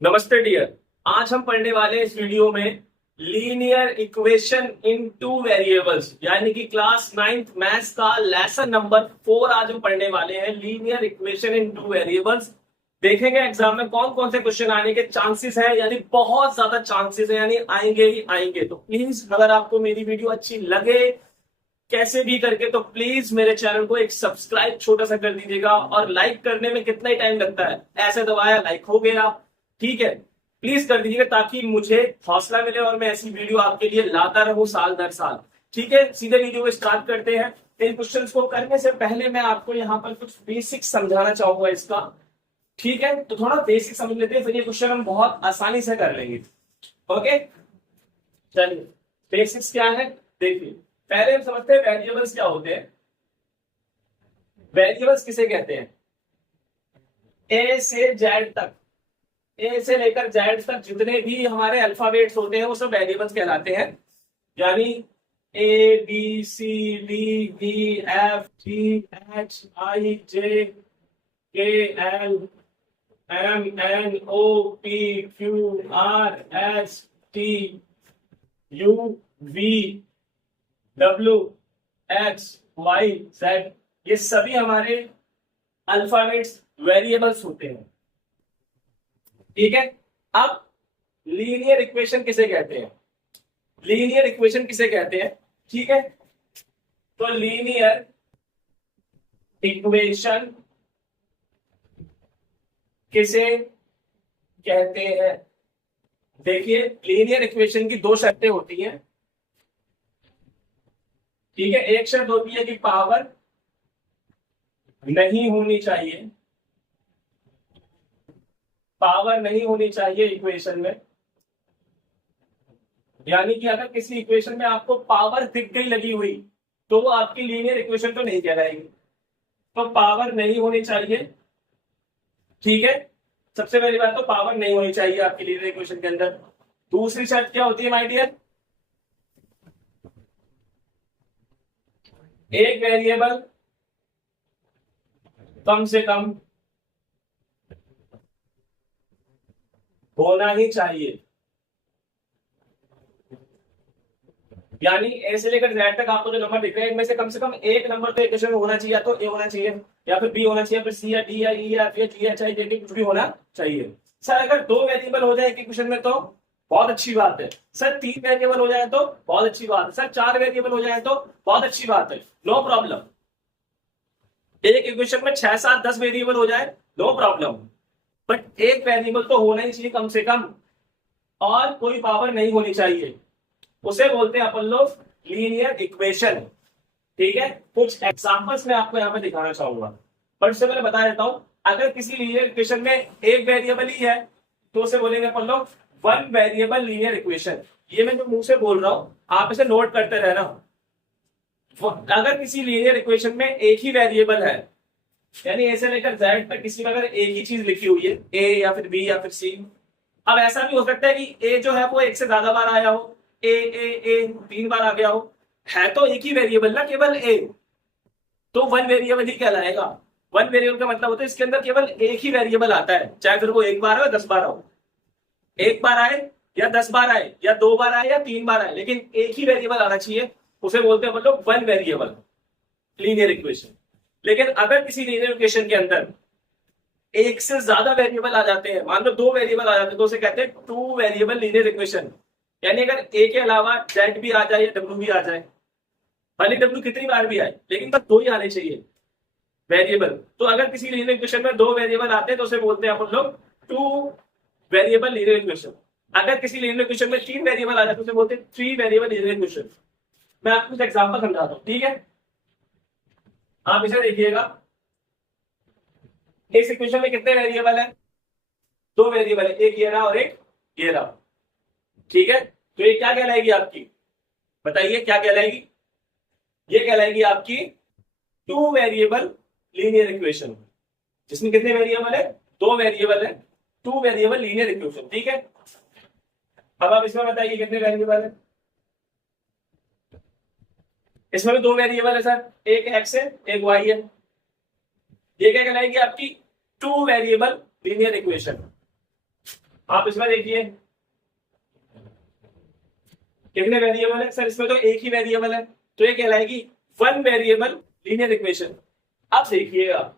नमस्ते डियर। आज हम पढ़ने वाले हैं इस वीडियो में linear equation in two variables, यानी कि क्लास 9th मैथ्स का लेसन नंबर 4 आज हम पढ़ने वाले हैं। Linear equation in two variables देखेंगे एग्जाम में कौन कौन से क्वेश्चन आने के चांसेस है, यानी बहुत ज्यादा चांसेस है, यानी आएंगे ही आएंगे। तो प्लीज अगर आपको मेरी वीडियो अच्छी लगे कैसे भी करके, तो प्लीज मेरे चैनल को एक सब्सक्राइब छोटा सा कर दीजिएगा। और लाइक करने में कितना ही टाइम लगता है, ऐसे दबाया लाइक हो गया, ठीक है। प्लीज कर दीजिएगा ताकि मुझे हौसला मिले और मैं ऐसी वीडियो आपके लिए लाता रहूं साल दर साल। ठीक है, सीधे वीडियो को स्टार्ट करते हैं। इन क्वेश्चन को करने से पहले मैं आपको यहाँ पर कुछ बेसिक समझाना चाहूंगा इसका। ठीक है, तो थोड़ा बेसिक समझ लेते हैं, फिर ये क्वेश्चन हम बहुत आसानी से कर लेंगे। ओके, चलिए बेसिक्स क्या है देखिए। पहले हम समझते हैं वेरिएबल्स क्या होते हैं। वेरिएबल्स किसे कहते हैं? ए से जेड तक, ए से लेकर जेड तक जितने भी हमारे अल्फाबेट्स होते हैं वो सब वेरिएबल्स कहलाते हैं। यानी A B C D E F G H I J K L M N O P Q R S T U V W X Y Z, ये सभी हमारे अल्फाबेट्स वेरिएबल्स होते हैं। ठीक है, अब लीनियर इक्वेशन किसे कहते हैं? लीनियर इक्वेशन किसे कहते हैं? ठीक है, तो लीनियर इक्वेशन किसे कहते हैं? देखिए, लीनियर इक्वेशन की दो शर्तें होती हैं। ठीक है, एक शर्त होती है कि पावर नहीं होनी चाहिए, पावर नहीं होनी चाहिए इक्वेशन में। यानी कि अगर किसी इक्वेशन में आपको पावर दिख गई लगी हुई तो वो आपकी लीनियर इक्वेशन तो नहीं कहलाएगी। तो पावर नहीं होनी चाहिए। ठीक है, सबसे पहली बात तो पावर नहीं होनी चाहिए आपकी लीनियर इक्वेशन के अंदर। दूसरी शर्त क्या होती है माय डियर? एक वेरिएबल कम से कम होना ही चाहिए। यानी ए से लेकर जेड तक आपको जो नंबर दिख रहे हैं इनमें से कम एक नंबर तो इक्वेशन में होना चाहिए। या तो ए होना चाहिए, या फिर बी होना चाहिए, फिर सी या डी या ई या फिर जी एच आई जे कुछ भी होना चाहिए। सर अगर दो वेरिएबल हो जाए एक इक्वेशन में तो बहुत अच्छी बात है। सर तीन वेरिएबल हो जाए तो बहुत अच्छी बात है। सर चार वेरिएबल हो जाए तो बहुत अच्छी बात है, नो प्रॉब्लम। एक इक्वेशन में 6 7 10 वेरिएबल हो जाए नो प्रॉब्लम, बट एक वेरिएबल तो होना ही चाहिए कम से कम, और कोई पावर नहीं होनी चाहिए। उसे बोलते हैं अपन लोग लीनियर इक्वेशन। ठीक है, कुछ एग्जांपल्स मैं आपको यहाँ पे दिखाना चाहूंगा, बट उससे पहले बता देता हूं, अगर किसी लीनियर इक्वेशन में एक वेरिएबल ही है तो उसे बोलेंगे अपन लोग वन वेरिएबल लीनियर इक्वेशन। ये मैं जो मुंह से बोल रहा हूं आप इसे नोट करते रहना। अगर किसी लीनियर इक्वेशन में एक ही वेरिएबल है, यानी ए से लेकर जेड तक किसी में अगर एक ही चीज लिखी हुई है, ए या फिर बी या फिर सी। अब ऐसा भी हो सकता है कि ए जो है वो एक से ज्यादा बार आया हो, ए 3 बार आ गया हो, है तो एक ही वेरिएबल ना केवल ए, तो वन वेरिएबल ही कहलाएगा। वन वेरिएबल का मतलब होता है इसके अंदर केवल एक ही वेरिएबल आता है, चाहे फिर वो एक बार आए 10 बार हो, एक बार आए या 10 बार आए या 2 बार आए या 3 बार आए, लेकिन एक ही वेरिएबल आना चाहिए। उसे बोलते हैं मतलब वन वेरिएबल लीनियर इक्वेशन। लेकिन अगर किसी लीनियर इक्वेशन के अंदर एक से ज्यादा वेरिएबल आ जाते हैं, मान लो 2 वेरिएबल आ जाते हैं, तो उसे कहते हैं टू वेरिएबल लीनियर इक्वेशन। यानी अगर ए के अलावा जेड भी आ जाए या डब्ल्यू भी आ जाए, भले डब्ल्यू कितनी बार भी आए लेकिन बस 2 ही आने चाहिए वेरिएबल। तो अगर किसी लीनियर इक्वेशन में 2 वेरिएबल आते हैं तो उसे बोलते हैं अपन लोग टू वेरिएबल लीनियर इक्वेशन। अगर किसी लीनियर इक्वेशन में 3 वेरिएबल आ जाते हैं उसे बोलते हैं थ्री वेरिएबल लीनियर इक्वेशन। मैं आपको कुछ एग्जांपल समझाता हूं, ठीक है। आप इसे देखिएगा, इस इक्वेशन में कितने वेरिएबल है? 2 वेरिएबल है, एक ये रहा और एक ये रहा। ठीक है, तो ये क्या कहलाएगी आपकी? बताइए क्या कहलाएगी? ये कहलाएगी आपकी टू वेरिएबल लीनियर इक्वेशन, जिसमें कितने वेरिएबल है? 2 वेरिएबल है, टू वेरिएबल लीनियर इक्वेशन। ठीक है, अब आप इसमें बताइए कितने वेरिएबल है? इसमें भी 2 वेरिएबल है सर, एक एक्स है एक वाई है। ये क्या कहलाएगी आपकी? Two variable linear equation. आप इसमें देखिए कितने वेरिएबल है सर, इसमें तो एक ही वेरिएबल है, तो ये कहलाएगी वन वेरिएबल लीनियर इक्वेशन। अब देखिएगा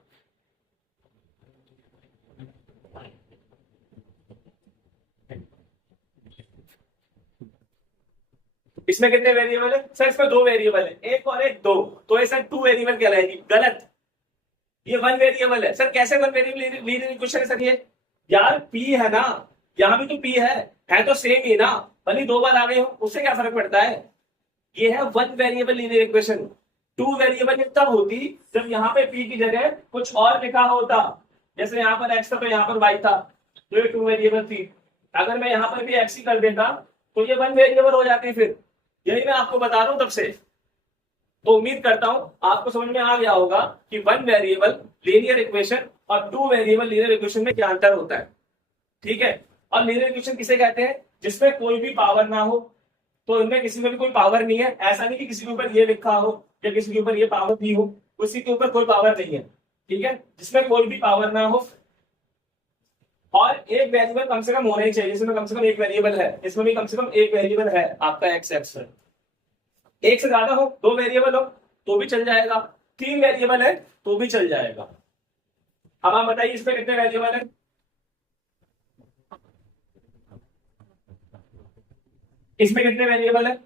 इसमें कितने वेरिएबल है सर, इसमें दो वेरिएबल है, एक और एक दो, तो ये सर टू वेरिएबल कहलाएगी। गलत, ये वन वेरिएबल है सर। कैसे वन वेरिएबल लीनियर इक्वेशन है सर ये? यार पी है ना, यहाँ भी तो पी है तो सेम ही ना, भले दो बार आ गए हो उससे क्या फर्क पड़ता है। ये है one variable linear equation. Two variable तब होती जब यहाँ पे पी की जगह कुछ और लिखा होता, जैसे यहाँ पर एक्स था तो यहाँ पर वाई था, तो ये टू वेरिएबल थी। अगर मैं यहाँ पर भी एक्स ही कर देता तो ये वन वेरिएबल हो जाती। फिर यही मैं आपको बता रहा हूँ तब से। तो उम्मीद करता हूं आपको समझ में आ गया होगा कि वन वेरिएबल लीनियर इक्वेशन और टू वेरिएबल लीनियर इक्वेशन में क्या अंतर होता है। ठीक है, और लीनियर इक्वेशन किसे कहते हैं? जिसमें कोई भी पावर ना हो, तो इनमें किसी में भी कोई पावर नहीं है। ऐसा नहीं कि किसी के ऊपर ये लिखा हो या किसी के ऊपर ये पावर भी हो, उसी के ऊपर कोई पावर नहीं है। ठीक है, जिसमें कोई भी पावर ना हो और एक वेरिएबल कम से कम होना ही चाहिए, जिसमें कम से कम एक वेरिएबल है, इसमें भी कम से कम एक वेरिएबल है आपका एक्स एक्स। एक से ज्यादा हो, दो वेरिएबल हो तो भी चल जाएगा, तीन वेरिएबल है तो भी चल जाएगा। अब आप बताइए इसमें कितने वेरिएबल है? इसमें कितने वेरिएबल है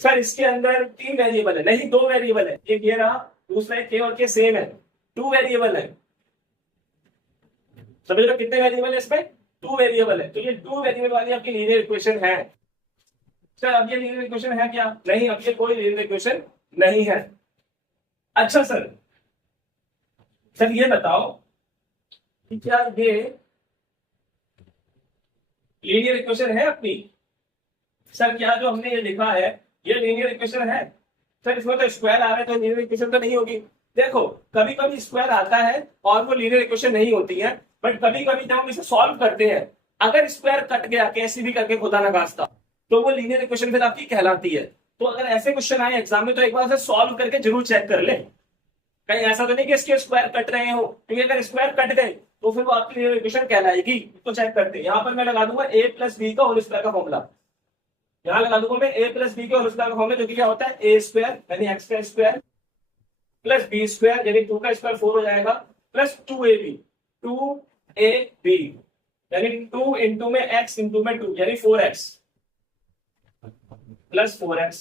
सर? इसके अंदर तीन वेरिएबल है, नहीं दो वेरिएबल है। एक ये रहा, दूसरा के और के सेम है, टू वेरिएबल है। समझ लो कितने वेरिएबल है इसमें? टू वेरिएबल है। तो ये टू वेरिएबल वाली आपकी लीनियर इक्वेशन है। सर अब ये लीनियर इक्वेशन है क्या? नहीं, अब ये कोई लीनियर इक्वेशन नहीं है। अच्छा सर, सर ये बताओ कि क्या ये लीनियर इक्वेशन है अपनी? सर क्या जो हमने ये लिखा है ये लीनियर इक्वेशन है? सर इसमें तो स्क्वायर आ रहा है, तो लीनियर इक्वेशन तो नहीं होगी। देखो कभी कभी स्क्वायर आता है और वो लीनियर इक्वेशन नहीं होती है, बट कभी कभी जब हम इसे सॉल्व करते हैं, अगर स्क्वायर कट गया कैसे भी करके खुदा ना खास्ता, तो वो लीनियर इक्वेशन फिर आपकी कहलाती है। तो अगर ऐसे क्वेश्चन आए एग्जाम में तो एक बार से सॉल्व करके जरूर चेक कर ले, कहीं ऐसा तो नहीं कि इसके स्क्वायर कट रहे हो, क्योंकि अगर स्क्वायर कट गए तो फिर वो आपकी लीनियर इक्वेशन कहलाएगी। तो चेक करते हैं, यहाँ पर मैं लगा दूंगा a प्लस बी का होल स्क्वायर का फॉर्मूला। यहाँ लगा दूंगा मैं a प्लस बी के होल स्क्वायर का फॉर्मूला, जो कि क्या होता है ए स्क्वायर यानी एक्स का स्क्वायर प्लस बी स्क्वायर यानी टू का स्क्वायर 4 हो जाएगा, प्लस 2ab 2ab यानी 2 इंटू में x इंटू में 2 यानी 4x प्लस 4x।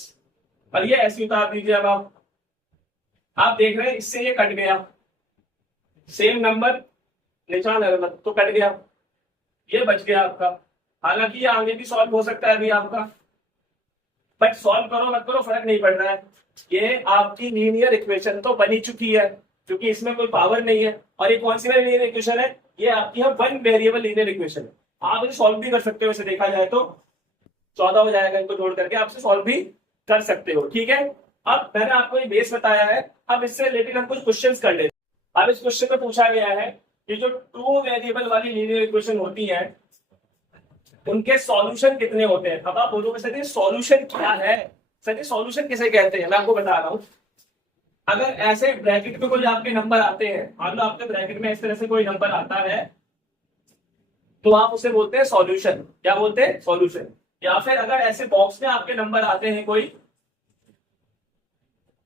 और ये ऐसे उतार दीजिए। अब आप देख रहे हैं इससे ये कट गया, सेम नंबर निशान है मतलब, तो कट गया, ये बच गया आपका। हालांकि ये आगे भी सॉल्व हो सकता है अभी आपका, बट सॉल्व करो मत करो फर्क नहीं पड़ रहा है। ये आपकी लीनियर इक्वेशन तो बनी चुकी है क्योंकि इसमें कोई पावर नहीं है। और ये कौन सी लीनियर इक्वेशन है? ये आपकी है वन वेरिएबल लीनियर इक्वेशन। आप इसे सॉल्व भी कर सकते हो, इसे देखा जाए तो 14 हो जाएगा, इनको जोड़ करके आप इसे सॉल्व भी कर सकते हो। ठीक है, अब मैंने आपको ये बेस बताया है, अब इससे रिलेटेड हम कुछ क्वेश्चंस कर लेते हैं। अब इस क्वेश्चन में पूछा गया है कि जो टू वेरिएबल वाली लीनियर इक्वेशन होती है उनके सॉल्यूशन कितने होते हैं। अब आप बोलोगे सर ये सॉल्यूशन क्या है, सर ये सॉल्यूशन किसे कहते हैं? मैं आपको बता रहा हूं। अगर ऐसे ब्रैकेट में कोई आपके नंबर आते हैं, मान लो आपके ब्रैकेट में इस तरह से कोई नंबर आता है, तो आप उसे बोलते हैं सॉल्यूशन। क्या बोलते हैं? सॉल्यूशन। या फिर अगर ऐसे बॉक्स में आपके नंबर आते हैं कोई,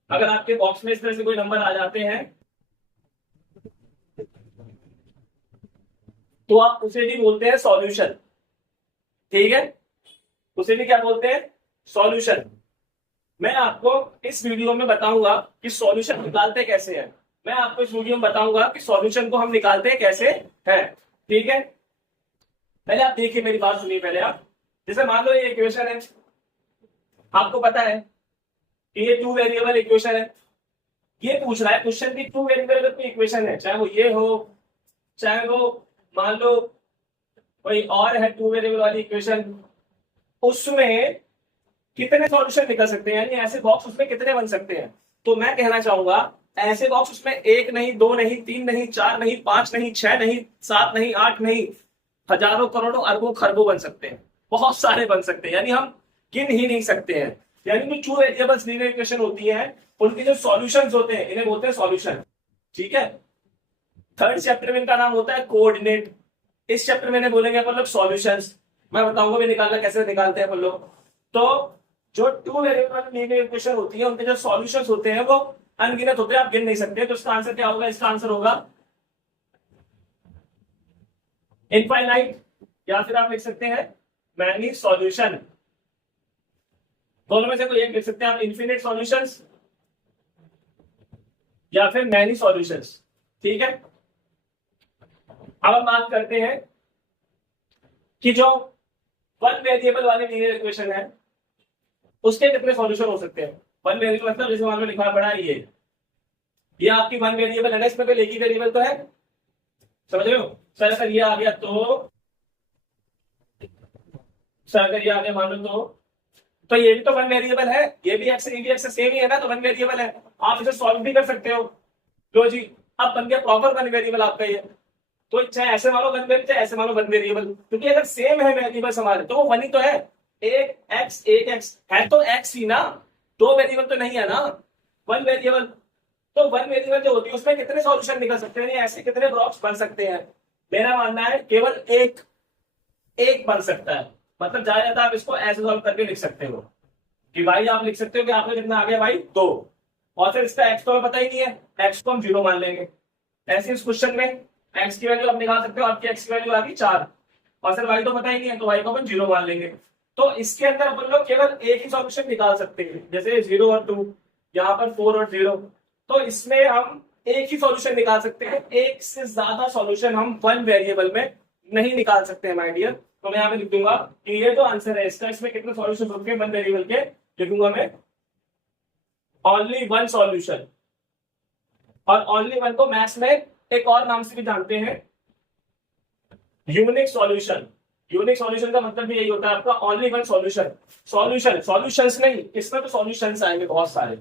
अगर आपके बॉक्स में इस तरह से कोई नंबर आ जाते हैं, तो आप उसे भी बोलते हैं सॉल्यूशन। ठीक है, उसे भी क्या बोलते हैं? सॉल्यूशन। मैं आपको इस वीडियो में बताऊंगा कि सॉल्यूशन निकालते कैसे हैं। मैं आपको इस वीडियो में बताऊंगा कि सॉल्यूशन को हम निकालते कैसे हैं। ठीक है, पहले आप देखिए, मेरी बात सुनिए पहले आप। जैसे मान लो ये इक्वेशन है, आपको पता है कि ये टू वेरिएबल इक्वेशन है। ये पूछ रहा है क्वेश्चन की टू वेरिएबल की इक्वेशन है, चाहे वो ये हो चाहे वो मान लो कोई और है टू वेरिएबल वाली इक्वेशन, उसमें कितने सॉल्यूशन निकल सकते हैं, यानी ऐसे बॉक्स उसमें कितने बन सकते हैं। तो मैं कहना चाहूंगा ऐसे बॉक्स उसमें एक नहीं, दो नहीं, तीन नहीं, चार नहीं, पांच नहीं, छह नहीं, सात नहीं, आठ नहीं, हजारों करोड़ों अरबों खरबों बन सकते हैं, बहुत सारे बन सकते हैं, यानी हम गिन ही नहीं सकते हैं। यानी जो टू वेरिएबल्स लीनियर इक्वेशन होती है उनके जो सॉल्यूशंस होते हैं इन्हें बोलते हैं सॉल्यूशन। ठीक है, थर्ड चैप्टर में इनका नाम होता है कोऑर्डिनेट। इस चैप्टर में बोलेंगे अपन लोग सॉल्यूशंस, मैं बताऊंगा भी निकालना कैसे निकालते हैं अपन लोग। तो जो टू वेरिएबल लीनियर इक्वेशन होती है उनके जो सॉल्यूशंस होते हैं वो अनगिनत होते हैं, आप गिन नहीं सकते। तो इसका आंसर क्या होगा? इसका आंसर होगा इनफाइनाइट, या फिर आप लिख सकते हैं मैनी सॉल्यूशन। दोनों में से कोई एक लिख सकते हैं आप, इन्फिनिट सॉल्यूशंस या फिर मैनी सॉल्यूशंस। ठीक है, अब हम बात करते हैं कि जो वन वेरिएबल वाले लीनियर इक्वेशन है उसके कितने सॉल्यूशन हो सकते हैं। वन वेरिएबल मतलब जैसे मान लो लिखा पड़ा है ये आपकी वन वेरिएबल है, इसमें कोई एक ही वेरिएबल तो है, समझ रहे हो। सर अगर ये आ गया तो, सर अगर ये आ गया मान लो तो ये भी तो वन वेरिएबल है, ये भी एक्स ये भी एक्स सेम ही है ना, तो वन वेरिएबल है, आप इसे सॉल्व भी कर सकते हो। लो जी, अब बन गया प्रॉपर वन वेरिएबल आपका ये। तो चाहे ऐसे मानो वन वेरिएबल, चाहे ऐसे मानो वन वेरिएबल, क्योंकि अगर सेम है वेरिएबल हमारे तो वो वन ही तो है। एक एक्स है तो एक्स ही ना, दो वेरिएबल तो नहीं है ना, वन वेरिएबल। तो वन वेरिएबल जो होती है उसमें कितने सॉल्यूशन निकल सकते हैं, ऐसे कितने ब्लॉक्स बन सकते हैं। मेरा मानना है केवल एक बन सकता है। मतलब ज्यादा ज्यादा आप इसको ऐसे सॉल्व करके लिख सकते हो कि भाई आप लिख सकते हो कि आपको कितना आ गया भाई 2, और फिर इसका एक्स तो हमें पता ही नहीं है, एक्स को हम 0 मान लेंगे। ऐसे इस क्वेश्चन में एक्स की वैल्यू आप निकाल सकते हो, आपकी एक्स की वैल्यू आ गई 4, और फिर वाई तो पता ही नहीं है तो वाई को अपन 0 मान लेंगे। तो इसके अंदर अपन लोग केवल एक ही सॉल्यूशन निकाल सकते हैं, जैसे 0 और 2, यहाँ पर 4 और 0। तो इसमें हम एक ही सॉल्यूशन निकाल सकते हैं, एक से ज्यादा सॉल्यूशन हम वन वेरिएबल में नहीं निकाल सकते हैं माय डियर। तो मैं यहाँ पे लिख दूंगा कि ये जो आंसर है इसका, इसमें कितने सॉल्यूशन होंगे वन वेरिएबल के, लिखूंगा मैं ओनली वन सॉल्यूशन। और ओनली वन को मैथ्स में एक और नाम से भी जानते हैं, यूनिक सॉल्यूशन। यूनिक सॉल्यूशन का मतलब भी यही होता है आपका, ओनली वन सॉल्यूशन। सॉल्यूशंस नहीं, इसमें तो सॉल्यूशंस आएंगे बहुत सारे,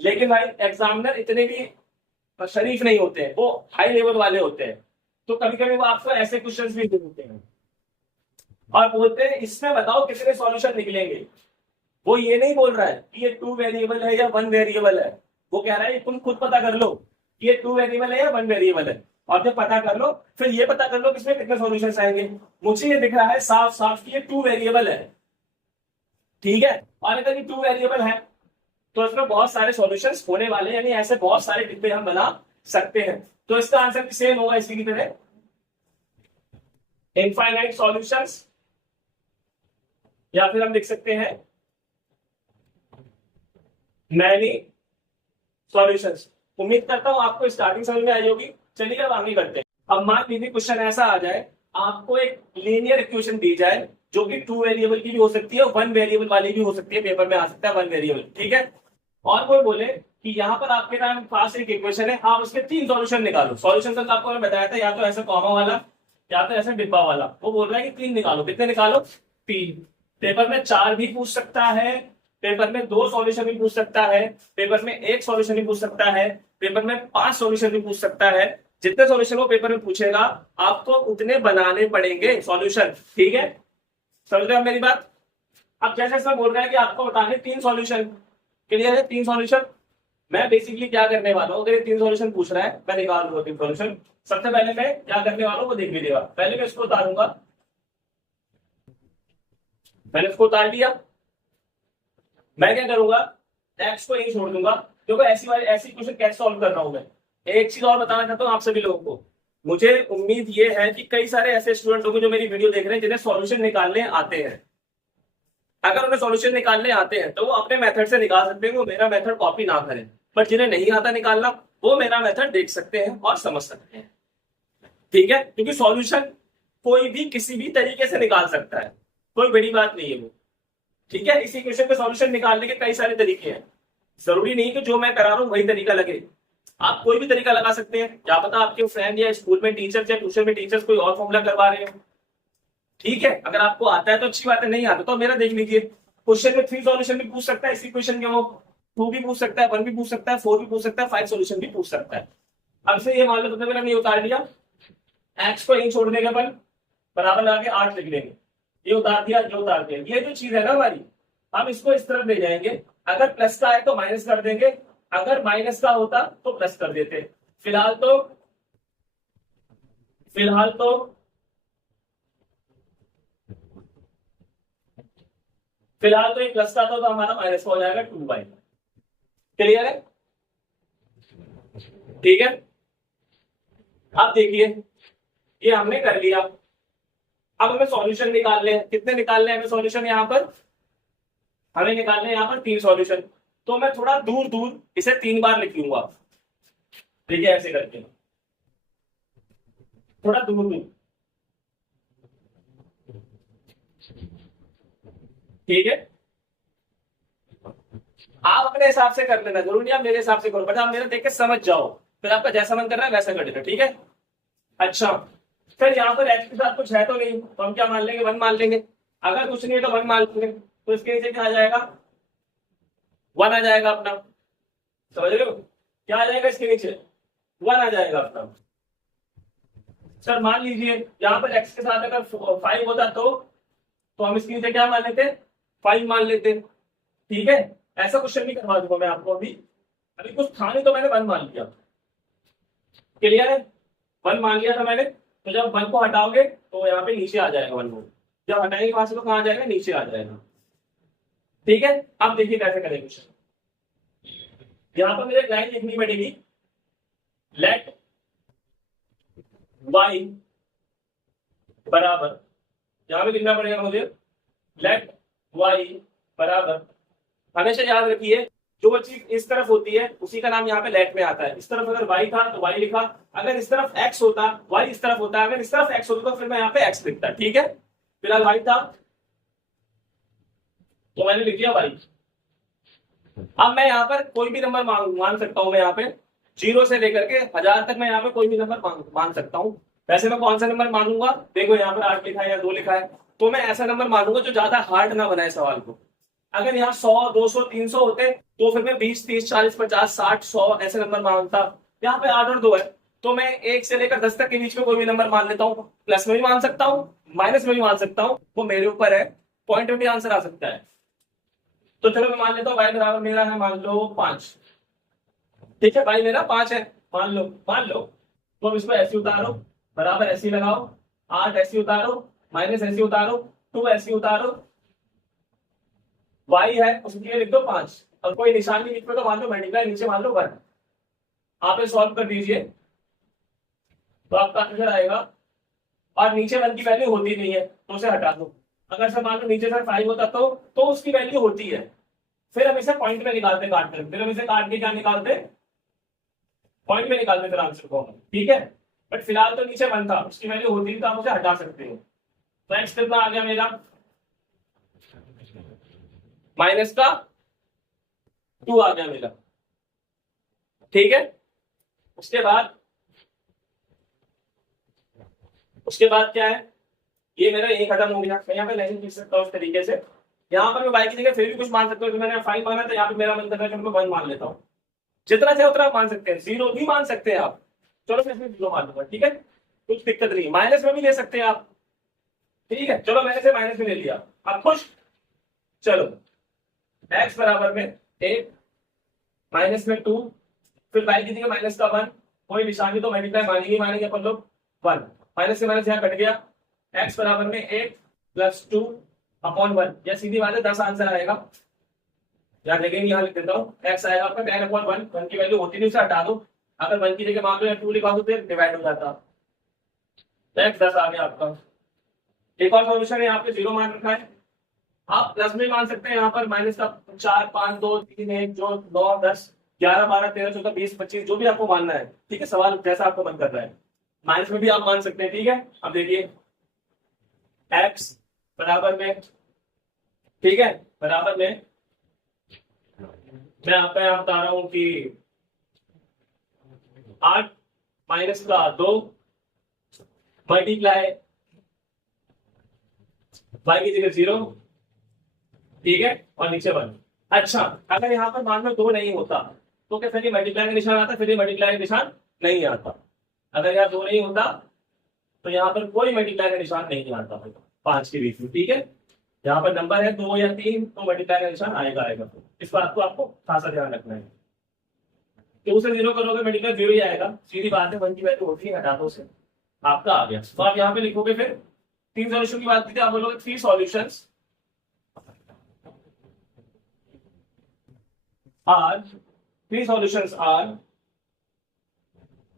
लेकिन भाई एग्जामिनर इतने भी शरीफ नहीं होते हैं, वो हाई लेवल वाले होते हैं। तो कभी कभी वो आपको ऐसे क्वेश्चंस भी दे देते हैं और बोलते हैं इसमें बताओ कितने सॉल्यूशन निकलेंगे। वो ये नहीं बोल रहा है कि ये टू वेरिएबल है या वन वेरिएबल है, वो कह रहा है तुम खुद पता कर लो कि ये टू वेरिएबल है या वन वेरिएबल है, और जब पता कर लो फिर ये पता कर लो कि इसमें कितने सॉल्यूशंस आएंगे। मुझे ये दिख रहा है साफ साफ कि ये टू वेरिएबल है, ठीक है। और अगर ये टू वेरिएबल है तो इसमें बहुत सारे सॉल्यूशंस होने वाले हैं, यानी ऐसे बहुत सारे डिब्बे हम बना सकते हैं। तो इसका आंसर सेम होगा इसी की तरह, इनफाइनाइट सॉल्यूशंस, या फिर हम लिख सकते हैं मैनी सॉल्यूशंस। उम्मीद करता हूं आपको स्टार्टिंग समझ में आई होगी। चलिए अब आगे करते हैं। अब मान लीजिए क्वेश्चन ऐसा आ जाए, आपको एक लीनियर इक्वेशन दी जाए जो कि टू वेरिएबल की भी हो सकती है, वन वेरिएबल वाली भी हो सकती है, पेपर में आ सकता है वन वेरिएबल, ठीक है। और कोई बोले कि यहाँ पर आपके पास एक इक्वेशन है, आप उसके 3 सॉल्यूशन निकालो। सॉल्यूशन तो आपको मैंने बताया था, या तो ऐसा कॉमा वाला या तो ऐसा डिब्बा वाला। वो बोल रहा है कि 3 निकालो। कितने निकालो? 3। पेपर में 4 भी पूछ सकता है, पेपर में 2 सॉल्यूशन भी पूछ सकता है, पेपर में 1 सॉल्यूशन भी पूछ सकता है, पेपर में 5 सॉल्यूशन भी पूछ सकता है। जितने सॉल्यूशन वो पेपर में पूछेगा आपको उतने बनाने पड़ेंगे सॉल्यूशन, ठीक है। समझ रहे हो मेरी बात? अब जैसे ऐसा बोल रहा है कि आपको बताने 3 सॉल्यूशन, क्लियर है? 3 सॉल्यूशन मैं बेसिकली क्या करने वाला हूँ, अगर ये 3 सॉल्यूशन पूछ रहा है मैं निकाल दूंगा 3 सॉल्यूशन। सबसे पहले मैं क्या करने वाला हूँ वो देख लीजिएगा। पहले मैं इसको उतारूंगा, मैंने इसको उतार लिया। मैं क्या करूंगा, एक्स को यही छोड़ दूंगा, क्योंकि ऐसी क्वेश्चन कैसे सॉल्व कर रहा हूं मैं। एक चीज और बताना चाहता हूँ आप सभी लोगों को, मुझे उम्मीद ये है कि कई सारे ऐसे स्टूडेंट होंगे जो मेरी वीडियो देख रहे हैं जिन्हें सॉल्यूशन निकालने आते हैं। अगर उन्हें सॉल्यूशन निकालने आते हैं तो वो अपने मेथड से निकाल सकते हैं, वो मेरा मेथड कॉपी ना करें। बट जिन्हें नहीं आता निकालना वो मेरा मेथड देख सकते हैं और समझ सकते हैं, ठीक है। क्योंकि सॉल्यूशन कोई भी किसी भी तरीके से निकाल सकता है, कोई बड़ी बात नहीं है वो, ठीक है। इसी क्वेश्चन का सॉल्यूशन निकालने के कई सारे तरीके हैं, जरूरी नहीं कि जो मैं करा रहा हूं वही तरीका लगे। आप कोई भी तरीका लगा सकते हैं, क्या पता आपके फ्रेंड या स्कूल में टीचर या ट्यूशन में टीचर्स कोई और फॉर्मूला करवा रहे हो, ठीक है। अगर आपको आता है तो अच्छी बात है, नहीं आता तो मेरा देख लीजिए। क्वेश्चन में 3 सॉल्यूशन भी पूछ सकता है इसी क्वेश्चन के, वो 2 भी पूछ सकता है, 1 भी पूछ सकता है, 4 भी पूछ सकता है, 5 सॉल्यूशन भी पूछ सकता है। अब से ये मान लो तुमने मैंने उतार लिया, एक्स को यही छोड़ने के अपन बराबर आगे 8 लिख लेंगे, ये उतार दिया, ये उतार दिया। ये जो चीज है ना हमारी, हम इसको इस तरफ ले जाएंगे। अगर प्लस का है तो माइनस कर देंगे, अगर माइनस का होता तो प्लस कर देते। फिलहाल तो फिलहाल तो ये प्लस था तो हमारा माइनस हो जाएगा 2y। क्लियर है? ठीक है, अब देखिए ये हमने कर लिया। अब हमें सॉल्यूशन निकालने हैं। कितने निकालने हैं हमें सॉल्यूशन? यहाँ पर हमें निकालने हैं यहाँ पर 3 सॉल्यूशन। तो मैं थोड़ा दूर दूर इसे 3 बार लिख लूंगा। देखिए ऐसे करके थोड़ा दूर दूर, ठीक है। आप अपने हिसाब से कर लेना, जरूरी नहीं आप मेरे हिसाब से करो, बट आप मेरे देख के समझ जाओ, फिर आपका जैसा मन कर रहा है वैसा कर लेना, ठीक है। अच्छा, फिर यहाँ पर एक्स के साथ कुछ है तो नहीं, तो हम क्या मान लेंगे? 1 मान लेंगे। अगर कुछ नहीं है तो 1 मान लेंगे, तो इसके नीचे क्या आ जाएगा? 1 आ जाएगा अपना। समझ रहे हो? क्या आ जाएगा इसके नीचे? 1 आ जाएगा अपना। सर मान लीजिए यहाँ पर एक्स के साथ अगर 5 होता तो हम इसके नीचे क्या मान लेते? 5 मान लेते, ठीक है। ऐसा क्वेश्चन नहीं करवा दूंगा मैं आपको अभी। अभी कुछ था नहीं तो मैंने 1 मान लिया। क्लियर है? 1 मान लिया था मैंने, तो जब 1 को हटाओगे तो यहाँ पे नीचे आ जाएगा 1 को। जब हटाएंगे वहां से तो कहाँ आ जाएगा? नीचे आ जाएगा। ठीक है, अब देखिए कैसे करेंगे क्वेश्चन। यहाँ पर मुझे एक लाइन लिखनी पड़ेगी, लेट y बराबर, यहां पे लिखना पड़ेगा मुझे लेट y बराबर, हमेशा याद रखिए जो चीज इस तरफ होती है उसी का नाम यहाँ पे लेट में आता है। इस तरफ अगर y था तो y लिखा, अगर इस तरफ x होता, y इस तरफ होता, अगर इस तरफ x होता तो फिर मैं यहाँ पे x लिखता, ठीक है। फिलहाल y था तो मैंने लिख दिया y। अब मैं यहाँ पर कोई भी नंबर मान सकता हूँ, मैं यहाँ पे 0 से लेकर के 1000 तक मैं यहाँ पे कोई भी नंबर मान सकता हूँ। वैसे मैं कौन सा नंबर मानूंगा? देखो यहाँ पर 8 लिखा है या 2 लिखा है, तो मैं ऐसा नंबर मानूंगा जो ज्यादा हार्ड ना बनाए सवाल को। अगर यहाँ 100, 200, 300 होते तो फिर मैं 20, 30, 40, 50, 60, 100 ऐसे नंबर मानता। यहाँ पे 8 और 2 है तो मैं 1 से लेकर 10 तक के बीच में कोई भी नंबर मान लेता हूँ। प्लस में भी मान सकता हूँ, माइनस में भी मान सकता हूँ, वो मेरे ऊपर है। पॉइंट में भी आंसर आ सकता है। तो चलो मैं मान लेता हूँ y बराबर मेरा है मान लो 5, ठीक है। y मेरा 5 है, मान लो। तो अब इसको ऐसे उतारो, बराबर ऐसे लगाओ, 8 ऐसे उतारो, माइनस ऐसे उतारो, 2 ऐसे उतारो, y है उसके लिए लिख दो 5, और कोई निशान नहीं लिख तो मान लो मल्टीप्लाई, नीचे मान लो 1। आप ये सॉल्व कर दीजिए तो आपका आंसर आएगा। और नीचे 1 की वैल्यू होती नहीं है तो उसे हटा दो। अगर सर मान लो नीचे सर 5 होता तो उसकी वैल्यू होती है, फिर हम इसे पॉइंट में निकालते काट कर, फिर हम इसे काट के क्या निकालते? पॉइंट में निकालते फिर आंसर को, ठीक है। बट फिलहाल तो नीचे 1 था, उसकी वैल्यू होती नहीं तो आप उसे हटा सकते हो। तो एक्स कितना आ गया मेरा? माइनस का 2 आ गया मेरा, ठीक है। उसके बाद क्या है? ये मेरा यही खत्म हो गया। मैं यहाँ पे नहीं लिख सकता उस तरीके से। यहाँ पर मैं बाई की जगह फिर भी कुछ मान सकता हूँ, तो मैंने 5 माना तो यहाँ पे मेरा मन कर रहा है कि मैं 1 मान लेता हूँ। जितना चाहे उतना आप मान सकते हैं, 0 भी मान सकते हैं आप। चलो मैं इसमें 0 मान लूंगा, ठीक है, कुछ दिक्कत नहीं। माइनस में भी ले सकते हैं आप, ठीक है। चलो मैंने से माइनस में ले लिया, आप खुश? चलो x बराबर में 8, माइनस में 2, फिर बाई की जगह माइनस का 1, कोई निशानी तो मल्टीप्लाई मानेंगे अपन लोग 1, माइनस से माइनस यहाँ कट गया। x बराबर में 8 प्लस 2 अपॉन 1, यह सीधी बात है 10 आंसर आएगा। याद लगेंगे, यहाँ लिख देता हूँ, x आएगा आपका 10 अपॉन 1, 1 की वैल्यू होती नहीं उसे हटा दो। अगर 1 की जगह मान लो या 2 लिखा दो फिर डिवाइड हो जाता, तो x 10 आ गया आपका। एक और सॉल्यूशन है, यहाँ पे 0 मान रखा है, आप प्लस में मान सकते हैं। यहाँ पर माइनस का 4, 5, 2, 3, 1, जो 9, 10, 11, 12, 13, 14, 20, 25 जो भी आपको मानना है, ठीक है। सवाल जैसा आपको मन कर रहा है, माइनस में भी आप मान सकते हैं, ठीक है। अब देखिए x बराबर में, ठीक है, बराबर में मैं आपका यहाँ बता रहा हूं कि 8 माइनस का 2 मल्टीप्लाई y की जगह 0, ठीक है, और नीचे 1। अच्छा, अगर यहाँ पर मान लो 2 नहीं होता तो क्या फिर मल्टीप्लाई का निशान आता? फिर मल्टीप्लाई का निशान नहीं आता। अगर यहाँ 2 नहीं होता तो यहाँ पर कोई मल्टीप्लाई का निशान नहीं आता 5 के बीच में, ठीक है। यहाँ पर नंबर है 2 या 3 तो मल्टीप्लाई का निशान आएगा। इस बात को आपको खासा ध्यान रखना है। तो उसे 0 करोगे मल्टीप्लाई 0 ही आएगा, सीधी बात है। 1 की वैल्यू होती है, हटा दो उसे, आपका आ गया। तो आप यहाँ पे लिखोगे, फिर 3 सॉल्यूशन की बात की थी, आप बोलोगे 3 solutions are, three solutions are,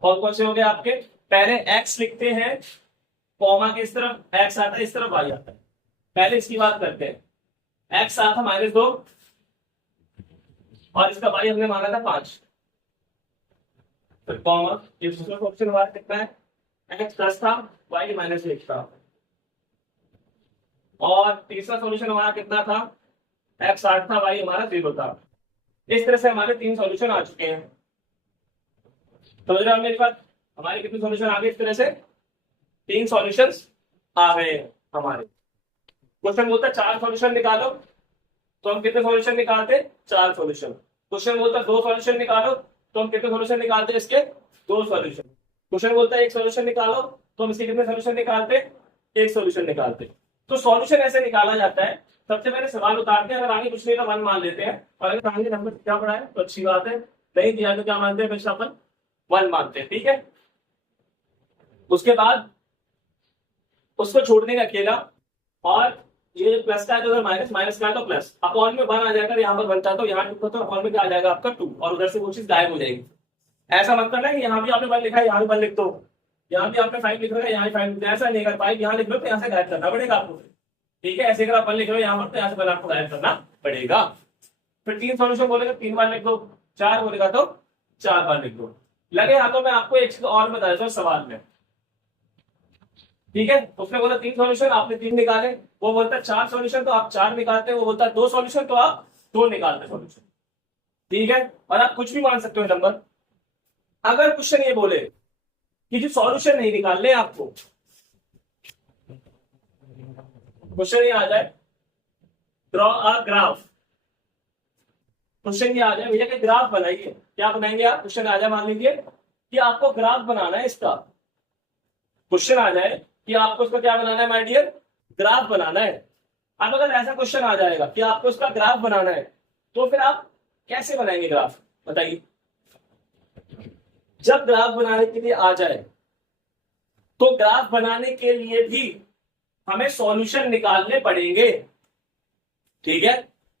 कौन कौन से हो गए आपके? पहले एक्स लिखते हैं, कॉमा की इस तरफ एक्स आता है, इस तरफ वाई आता है। पहले इसकी बात करते हैं। एक्स आता -2 और इसका वाई हमने माना था 5, फिर कॉमा, ये दूसरा ऑप्शन हमारा कितना है? एक्स प्लस था, वाई -1 था। और तीसरा सॉल्यूशन हमारा कितना था? एक्स 8 था, वाई हमारा 0 था। इस तरह से हमारे 3 सॉल्यूशन आ चुके हैं। समझ रहे हो मेरी बात? हमारे कितने सॉल्यूशन आ गए? इस तरह से 3 सॉल्यूशंस आ गए हमारे। क्वेश्चन बोलता है 4 सॉल्यूशन निकालो, तो हम कितने सॉल्यूशन निकालते? 4 सॉल्यूशन। क्वेश्चन बोलता है 2 सॉल्यूशन निकालो, तो हम कितने सॉल्यूशन निकालते? इसके 2 सॉल्यूशन। क्वेश्चन बोलता है 1 सॉल्यूशन निकालो, तो हम इसके कितने सॉल्यूशन निकालते? 1 सॉल्यूशन निकालते। तो सॉल्यूशन ऐसे निकाला जाता है। सबसे पहले सवाल उतारते हैं, अगर आगे कुछ नहीं तो 1 मान लेते हैं, और अगर आगे नंबर क्या पड़ा है तो अच्छी बात है, नहीं दिया तो क्या मानते हैं? हमेशा अपन 1 मानते हैं। ठीक है, उसके बाद उसको छोड़ने का अकेला, और ये प्लस का है तो माइनस, माइनस का है तो प्लस, अपॉन में 1 आ जाएगा, यहाँ पर 1 था तो यहाँ 2 था, तो अपॉन में क्या आ जाएगा आपका 2, और उधर से वो चीज गायब हो जाएगी। ऐसा मत करना कि यहाँ भी आपने 1 लिखा है, यहाँ भी 1 लिख दो, यहाँ भी आपने 5 लिख रहा है, यहाँ 5 लिख दो। ऐसा नहीं कर, 5 यहाँ लिख लो तो यहाँ से गायब करना पड़ेगा आपको। ठीक है, ऐसे अगर आप 1 लिख रहे हो यहाँ पर, तो यहाँ से 1 आपको गायब करना पड़ेगा। फिर 3 सॉल्यूशन बोलेगा 3 बार लिख दो, 4 बोलेगा तो 4 बार लिख दो। लगे हाथों में आपको एक चीज और बता देता हूँ सवाल में। ठीक है, उसने बोला 3 सॉल्यूशन, आपने 3 निकाले, वो बोलता है 4 सॉल्यूशन तो आप 4 निकालते हैं, वो बोलता है 2 सॉल्यूशन तो आप 2 निकालते सॉल्यूशन। ठीक है, और आप कुछ भी मान सकते हो नंबर। अगर क्वेश्चन ये बोले कि जो सॉल्यूशन नहीं निकालने आपको, क्वेश्चन ये आ जाए ड्रॉ अ ग्राफ, क्वेश्चन ये आ जाए भैया कि ग्राफ बनाइए, क्या बनाएंगे आप? क्वेश्चन आ जाए, मान लीजिए कि आपको ग्राफ बनाना है इसका, क्वेश्चन आ जाए कि आपको इसका क्या बनाना है माय डियर? ग्राफ बनाना है। अब अगर ऐसा क्वेश्चन आ जाएगा कि आपको इसका ग्राफ बनाना है, तो फिर आप कैसे बनाएंगे ग्राफ? बताइए। जब ग्राफ बनाने के लिए आ जाए, तो ग्राफ बनाने के लिए भी हमें सॉल्यूशन निकालने पड़ेंगे। ठीक है,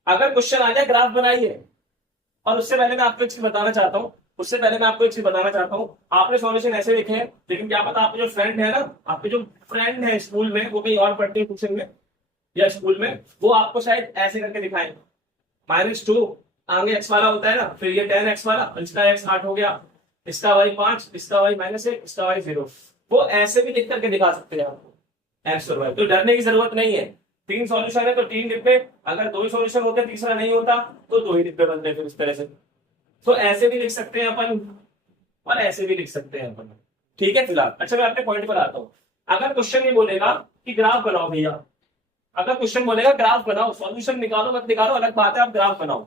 अगर क्वेश्चन आ जाए ग्राफ बनाइए, और उससे पहले मैं आपको एक चीज बताना चाहता हूं, आपने सॉल्यूशन ऐसे लिखे हैं, लेकिन क्या पता आपके जो फ्रेंड है ना, आपके जो फ्रेंड है स्कूल में, वो कहीं और पढ़ते हैं ट्यूशन में या स्कूल में, वो आपको शायद ऐसे करके दिखाएं, -2 आगे एक्स वाला होता है ना, फिर ये 10x वाला, इसका x 8 हो गया, इसका y 5, इसका y -1, इसका y 0। वो ऐसे भी लिख करके दिखा सकते हैं आपको एक्स और वाई। तो डरने की जरूरत नहीं है। 3 सॉल्यूशन है तो 3 डिब्बे, अगर 2 ही सॉल्यूशन होते, तीसरा नहीं होता तो 2 ही डिब्बे बनते फिर इस तरह से। तो ऐसे भी लिख सकते हैं अपन, और ऐसे भी लिख सकते हैं अपन। ठीक है फिलहाल। अच्छा, मैं अपने पॉइंट पर आता हूँ। अगर क्वेश्चन ये बोलेगा कि ग्राफ बनाओ भैया, अगर क्वेश्चन बोलेगा ग्राफ बनाओ, सॉल्यूशन निकालो मत निकालो अलग बात है, आप ग्राफ बनाओ।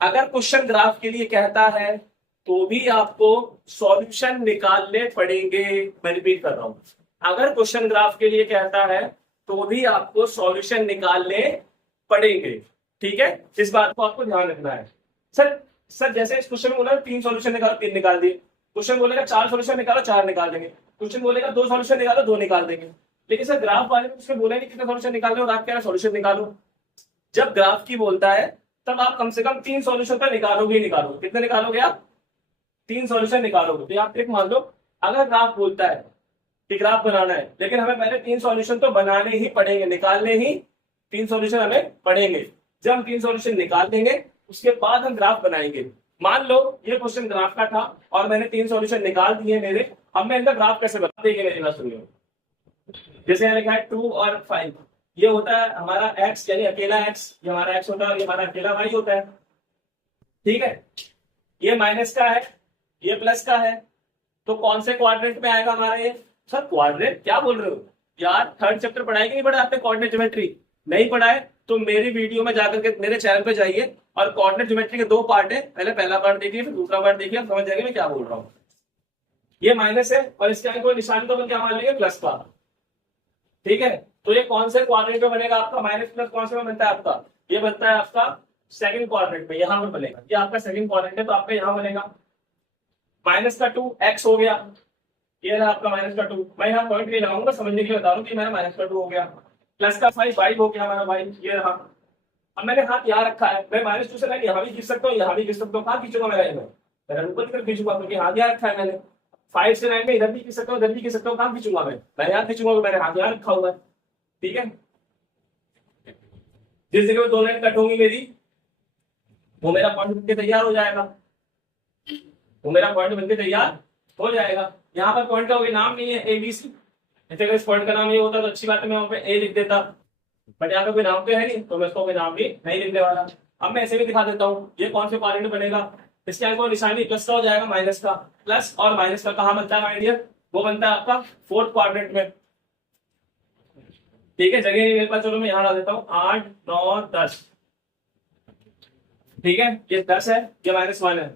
अगर क्वेश्चन ग्राफ के लिए कहता है, तो भी आपको सॉल्यूशन निकालने पड़ेंगे। मैं रिपीट कर रहा हूं, अगर क्वेश्चन ग्राफ के लिए कहता है, तो भी आपको सॉल्यूशन निकालने पड़ेंगे। ठीक है, इस बात को आपको ध्यान रखना है। सर जैसे इस क्वेश्चन में बोला 3 सॉल्यूशन निकालो, 3 निकाल दिए। क्वेश्चन बोलेगा 4 सॉल्यूशन निकालो, 4 निकाल देंगे। क्वेश्चन बोलेगा 2 सॉल्यूशन निकालो, 2 निकाल देंगे। लेकिन सर ग्राफ वाले में उसमें बोला नहीं कितने सॉल्यूशन निकालने, और आप कह रहे सॉल्यूशन निकालो। जब ग्राफ की बोलता है, तब आप कम से कम 3 सॉल्यूशन तो निकालोगे ही निकालोगे। कितने निकालोगे आप? 3 सॉल्यूशन निकालोगे। तो आप ट्रिक मान लो, अगर ग्राफ बोलता है कि ग्राफ बनाना है, लेकिन हमें पहले 3 सॉल्यूशन तो बनाने ही पड़ेंगे, निकालने ही 3 सॉल्यूशन हमें पड़ेंगे। जब हम 3 सॉल्यूशन निकाल देंगे, उसके बाद हम ग्राफ बनाएंगे। मान लो ये क्वेश्चन ग्राफ का था और मैंने 3 सॉल्यूशन निकाल दिए मेरे, अब मैं इनका ग्राफ कैसे बता देंगे मेरी बात सुनिए। जैसे यहाँ लिखा है 2 और 5, ये होता है हमारा x, यानी अकेला x, ये हमारा x होता है, ये हमारा अकेला y होता है। ठीक है, ये माइनस का है, ये प्लस का है, तो कौन से क्वाड्रेंट में आएगा हमारा ये? सर क्वाड्रेंट क्या बोल रहे हो यार? 3rd चैप्टर पढ़ाई कि नहीं पढ़ा आपने कोऑर्डिनेट ज्योमेट्री? नहीं पढ़ा है तो मेरी वीडियो में जाकर के मेरे चैनल पे जाइए, और कोऑर्डिनेट ज्योमेट्री के 2 पार्ट है, पहले पहला पार्ट देखिए, फिर दूसरा पार्ट देखिए, आप समझ जाएंगे मैं क्या बोल रहा हूँ। ये माइनस है, और इसके आगे कोई निशान तो अपन क्या मान लेंगे? प्लस का। ठीक है, तो ये कौन से क्वाड्रेंट में बनेगा आपका? माइनस प्लस कौन से में बनता है आपका? ये बनता है आपका सेकंड क्वाड्रेंट में, यहां पर बनेगा। ये आपका सेकंड क्वाड्रेंट है, तो आपका यहां बनेगा। माइनस का 2 x हो गया, ये रहा आपका माइनस का 2। मैं यहाँ पॉइंट नहीं लगाऊंगा, समझने के लिए बता रहा हूँ कि मेरा माइनस का 2 हो गया। प्लस का 5 y हो गया हमारा y, ये रहा। अब मैंने हाथ यहाँ रखा है, मैं -2 से लाइन यहाँ भी खींच सकता हूँ, यहाँ भी खींच सकता हूँ। कहाँ खींचूंगा मैं लाइन में? मैं ऊपर की तरफ खींचूंगा, क्योंकि हाथ यहाँ रखा है मैंने। 5 से लाइन में इधर भी खींच सकता हूँ, इधर भी खींच सकता हूँ। कहाँ खींचूंगा मैं यहाँ खींचूंगा, मैंने हाथ यहाँ रखा हुआ है। ठीक है, जिस जगह में 2 लाइन कट होंगी मेरी, वो मेरा पॉइंट बनके तैयार हो जाएगा, वो मेरा पॉइंट बनके तैयार हो जाएगा। यहाँ पर पॉइंट का कोई नाम नहीं है ABC, जैसे इस पॉइंट का नाम ये होता तो अच्छी बात है, मैं वहां पे A लिख देता, बट यहाँ पे कोई नाम तो है नहीं, तो मैं इसको कोई नाम भी नहीं लिखने वाला। अब मैं ऐसे भी दिखा देता हूँ, ये कौन से क्वाड्रेंट बनेगा। इसके आगे कोई निशानी प्लस का हो जाएगा, माइनस का। प्लस और माइनस का कहाँ बनता है माय डियर? वो बनता है आपका 4th क्वाड्रेंट में। ठीक है, जगह मेरे पास, चलो मैं यहाँ डाल देता हूँ 8 9 10। ठीक है, ये 10 है, ये -1 है।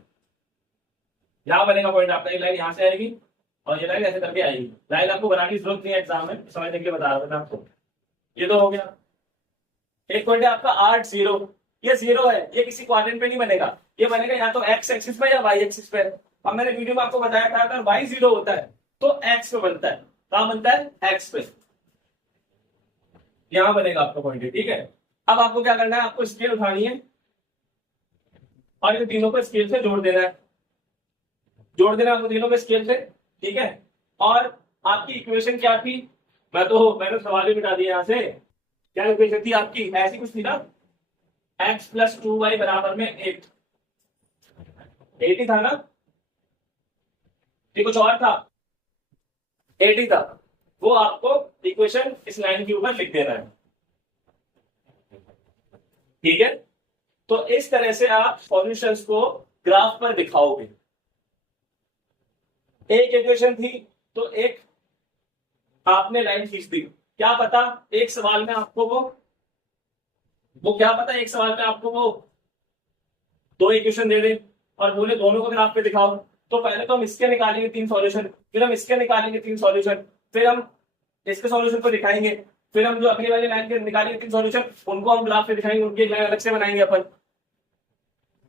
यहाँ बनेगा पॉइंट आपका, एक लाइन यहाँ से आएगी और ये लाइन ऐसे करके आएगी। लाइन आपको बनाने की जरूरत नहीं है, एग्जाम में समझने के लिए बता रहा था आपको। ये तो हो गया। एक पॉइंट है आपका 8 0, ये 0 है, ये किसी क्वाड्रेंट पे नहीं बनेगा, ये बनेगा या तो एक्स एक्सिस पे या वाई एक्सिस पे। अब मैंने वीडियो में आपको बताया था, अगर वाई 0 होता है तो एक्स पे बनता है। कहां बनता है? एक्स पे, यहां बनेगा आपका पॉइंट। ठीक है, अब आपको क्या करना है, आपको स्केल उठानी है और इन तीनों को स्केल से जोड़ देना है, जोड़ देना आपको तीनों को स्केल से। ठीक है, और आपकी इक्वेशन क्या थी? मैंने सवाल ही मिटा दिया यहाँ से। क्या इक्वेशन थी आपकी? ऐसी कुछ थी ना, x + 2y बराबर में 8 ही था ना, ये कुछ और था? 8 ही था। वो आपको इक्वेशन इस लाइन के ऊपर लिख देना है। ठीक है, तो इस तरह से आप सॉल्यूशंस को ग्राफ पर दिखाओगे। एक इक्वेशन थी तो एक आपने लाइन खींच दी, क्या पता एक सवाल में आपको वो क्या पता एक सवाल में आपको वो 2 इक्वेशन दे दे और बोले दोनों को ग्राफ पे दिखाओ। तो पहले तो हम इसके निकालेंगे 3 सॉल्यूशन, फिर हम इसके निकालेंगे 3 सॉल्यूशन, फिर हम इसके सॉल्यूशन को दिखाएंगे, फिर हम जो अगली वाली लाइन के निकालेंगे 3 सॉल्यूशन, उनको हम ग्राफ पे दिखाएंगे, उनकी एक लाइन अलग से बनाएंगे अपन।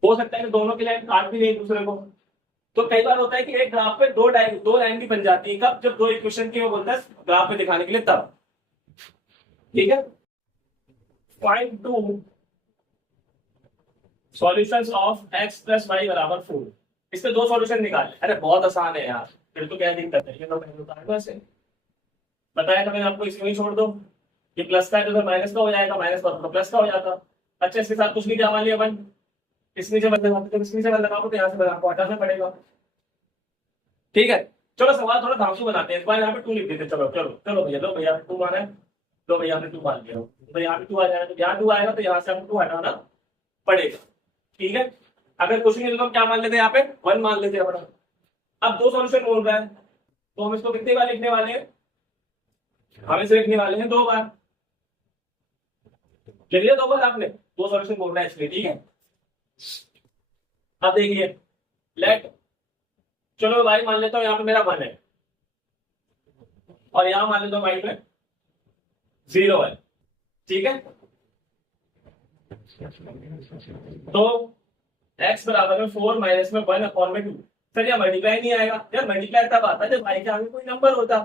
हो सकता है कि दोनों की लाइन काट भी नहीं एक दूसरे को। तो कई बार होता है कि एक ग्राफ पे दो लाइन भी बन जाती है, कब? जब 2 इक्वेशन की वो बोलता है ग्राफ पे दिखाने के लिए, तब। ठीक है, find 2 solutions of x + y = 4। इसके 2 सॉल्यूशन निकाले। अरे बहुत आसान है यार, फिर तो क्या दिक्कत है, ये तो मैंने बताया ऐसे बताया था मैंने आपको, इसमें ही छोड़ दो। ये प्लस का है तो माइनस का हो जाएगा, माइनस का तो प्लस का हो जाता। अच्छा, इसके साथ कुछ नहीं क्या मान लिया अपन, इस नीचे बदल लगाते तो इस नीचे बदल लगाओ तो यहाँ से आपको हटाना पड़ेगा। ठीक है, चलो सवाल थोड़ा धांसू बनाते हैं, इस बार यहाँ पे 2 लिख देते। चलो चलो चलो भैया, लो भैया 2 माना है, लो भैया आपने 2 मान लिया, तो यहाँ पे 2 आ जाएगा, तो यहाँ 2 आएगा तो यहाँ से हमको 2 हटाना पड़ेगा। ठीक है, अगर कुछ नहीं तो क्या मान लेते हैं, यहाँ पे 1 मान लेते हैं अपना। अब 2 सॉल्यूशन बोल रहा है तो हम इसको कितनी बार लिखने वाले हैं? हम इसे लिखने वाले हैं 2 बार। लिख लिया 2 बार आपने, 2 सॉल्यूशन बोल रहा है इसलिए। ठीक है, अब देखिए, लेट, चलो भाई मान लेता हूँ यहाँ पे मेरा 1 है और यहाँ मान लेता हूँ भाई में 0 है। ठीक है, तो x बराबर में 4 माइनस में 1/2। सर यह मल्टीप्लाई नहीं आएगा यार, मल्टीप्लाई तब आता है जब भाई के आगे कोई नंबर होता,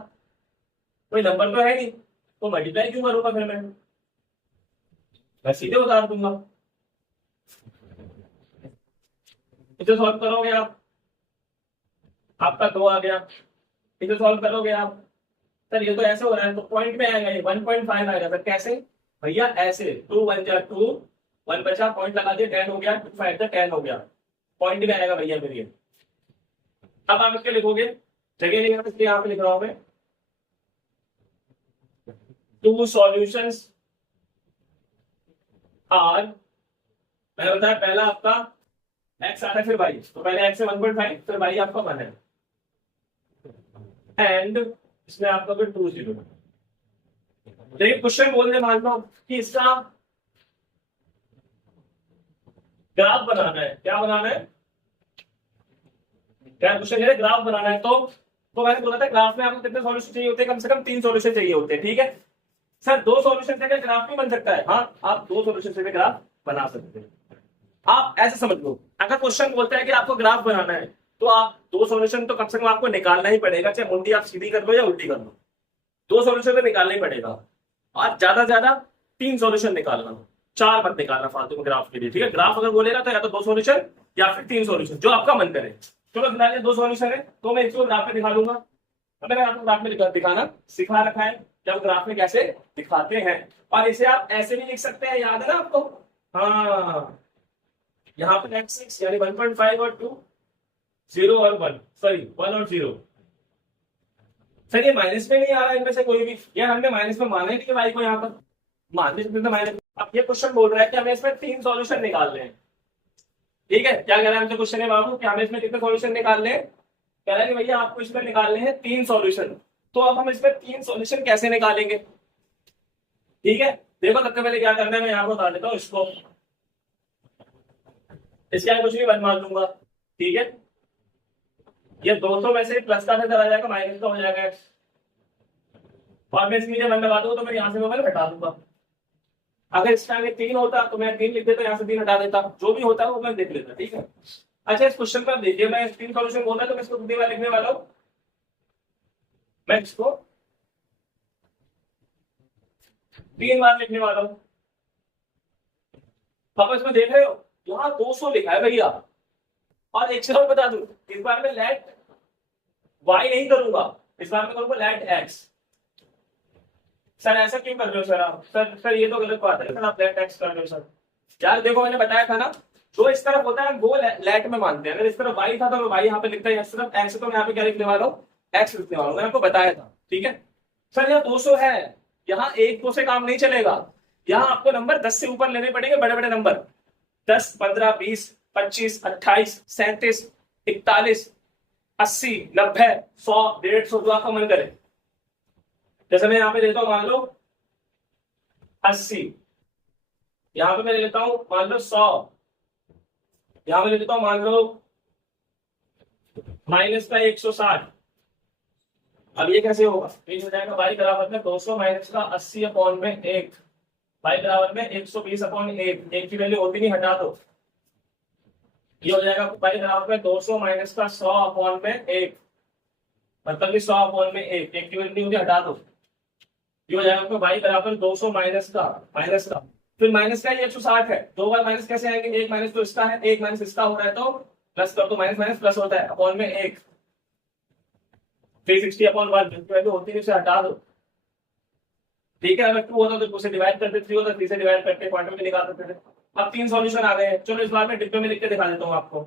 कोई नंबर तो है नहीं, तो मल्टीप्लाई क्यों करूंगा फिर मैं सीधे उतार दूंगा। इसे सॉल्व करोगे आप, आपका 2 आ गया। इसे सॉल्व करोगे आप, सर ये तो ऐसे हो रहा है तो पॉइंट में आएगा, ये 1.5 आएगा। सर कैसे भैया? ऐसे 2 1 जा 2, 1 बचा, पॉइंट लगा दिया, 10 हो गया, 2 5 जा 10 हो गया, पॉइंट में आएगा भैया फिर ये। अब आप इसके लिखोगे, जगह नहीं है इसलिए यहाँ पे लिख रहा हूं मैं, 2 सॉल्यूशंस आर, मैंने बताया पहला आपका x आता है फिर y, तो पहले x है 1.5 फिर y आपका 1 है, एंड इसमें आपका फिर 2 0। लेकिन क्वेश्चन बोल दे मान लो कि इसका ग्राफ बनाना है। क्या बनाना है? क्या क्वेश्चन है? ग्राफ बनाना है। तो मैंने बोला था ग्राफ में आपको कितने सॉल्यूशन चाहिए होते हैं? कम से कम 3 सॉल्यूशन चाहिए होते हैं। ठीक है सर, 2 सॉल्यूशन से ग्राफ नहीं बन सकता है? हाँ, आप 2 सॉल्यूशन से ग्राफ बना सकते हैं। आप ऐसे समझ लो, अगर क्वेश्चन बोलता है कि आपको ग्राफ बनाना है तो आप 2 सॉल्यूशन तो कम से कम आपको निकालना ही पड़ेगा, चाहे मुंडी आप सीधी कर लो या उल्टी कर लो, 2 सॉल्यूशन तो निकालना ही पड़ेगा, और ज्यादा से ज्यादा 3 सॉल्यूशन निकालना। 4 मत निकालना फालतू में ग्राफ के लिए, ठीक है। ग्राफ अगर बोलेगा तो या तो 2 सॉल्यूशन या फिर 3 सॉल्यूशन, जो आपका मन करे। चलो फिलहाल ये 2 सॉल्यूशन है, तो मैं इसको ग्राफ में दिखा दूंगा। तो मैंने आपको ग्राफ में दिखाना सिखा रखा है कि आप ग्राफ में कैसे दिखाते हैं। और इसे आप ऐसे भी लिख सकते हैं, याद है ना आपको? हाँ, यहाँ पे x6 यानी 1.5 और 2, 0 और 1, सॉरी 1 और 0। सर ये माइनस में नहीं आ रहा है इनमें से कोई भी, यार हमने माइनस में माना ही नहीं y को, यहाँ पर माइनस में माइनस। अब ये क्वेश्चन बोल रहा है कि हमें इसमें 3 सॉल्यूशन निकालने हैं, ठीक है। क्या कह रहा है हमसे क्वेश्चन है बाबू कि हमें इसमें कितने सॉल्यूशन निकालने हैं? कह रहा है कि भैया आपको इसमें निकालने हैं 3 सॉल्यूशन। तो अब हम इसमें 3 सॉल्यूशन कैसे निकालेंगे, ठीक है। देखो सबसे पहले क्या करना है, मैं यहाँ पर बता देता हूँ इसको। इसके आगे कुछ भी वन मान लूंगा, ठीक है। ये 200 में से प्लस का चला जाएगा, माइनस का हो जाएगा, और मैं इसके नीचे वन लगा दूंगा तो मैं यहाँ से वन हटा दूंगा। अगर इसका आगे 3 होता तो मैं 3 लिख देता, यहाँ से 3 हटा देता, जो भी होता है वो मैं देख लेता, ठीक है। अच्छा, इस क्वेश्चन पर देखिए, मैं 3 सॉल्यूशन बोल रहा है तो मैं इसको कितनी बार लिखने वाला हूँ? मैं इसको 3 बार लिखने वाला हूँ। अब इसमें देख रहे हो यहाँ 200 लिखा है भैया। और एक चीज और बता दूं, इस बार मैं लेट y नहीं करूंगा, इस बार मैं करूंगा लेट x। सर ऐसा क्यों कर रहे हो सर आप? सर ये तो गलत बात है सर, आप लेट x कर रहे हो सर। यार देखो मैंने बताया था ना, जो इस तरफ होता है वो लेट में मानते हैं। अगर इस तरफ y था तो मैं y यहाँ पे लिखता है, इस तरफ x तो मैं यहाँ पे क्या लिखने वाला हूँ? x लिखने वाला हूँ, मैंने आपको बताया था, ठीक है। सर यहाँ 200 है, यहाँ 1-2 से काम नहीं चलेगा, यहाँ आपको नंबर 10 से ऊपर लेने पड़ेंगे, बड़े बड़े नंबर। 10, 15, 20, 25, 28, 37, 41, 80, 90, 100, 150, जो आपका मन करे। जैसे मैं यहाँ पे देता हूँ, मान लो 80, यहाँ पे मैं लेता हूँ मान लो 100, यहाँ पे लेता हूँ मान लो माइनस का 160। अब ये कैसे होगा? ये हो जाएगा y बराबर में 200 माइनस का 80 अपॉन में 1, y बराबर में 120 अपॉन 1, एक की वैल्यू होती नहीं, हटा दो। ये हो जाएगा y बराबर में 200 माइनस का 100 अपॉन में 1, मतलब कि 100 अपॉन में 1, एक की वैल्यू होती हटा दो। ये हो जाएगा y बराबर 200 माइनस का फिर माइनस का 160 है, 2 बार माइनस कैसे आएंगे? एक माइनस तो इसका है, एक माइनस इसका हो रहा है, तो प्लस कर दो, माइनस माइनस प्लस होता है, अपॉन में 1, 360 अपॉन 1, वैल्यू होती है, उसे हटा दो, ठीक है। अगर 2 होता तो 2 से डिवाइड करते, 3 होता 3 से डिवाइड करके क्वांटम में निकाल सकते थे। अब 3 सॉल्यूशन आ गए हैं, चलो इस बार मैं डिब्बे में लिख के दिखा देता हूँ आपको,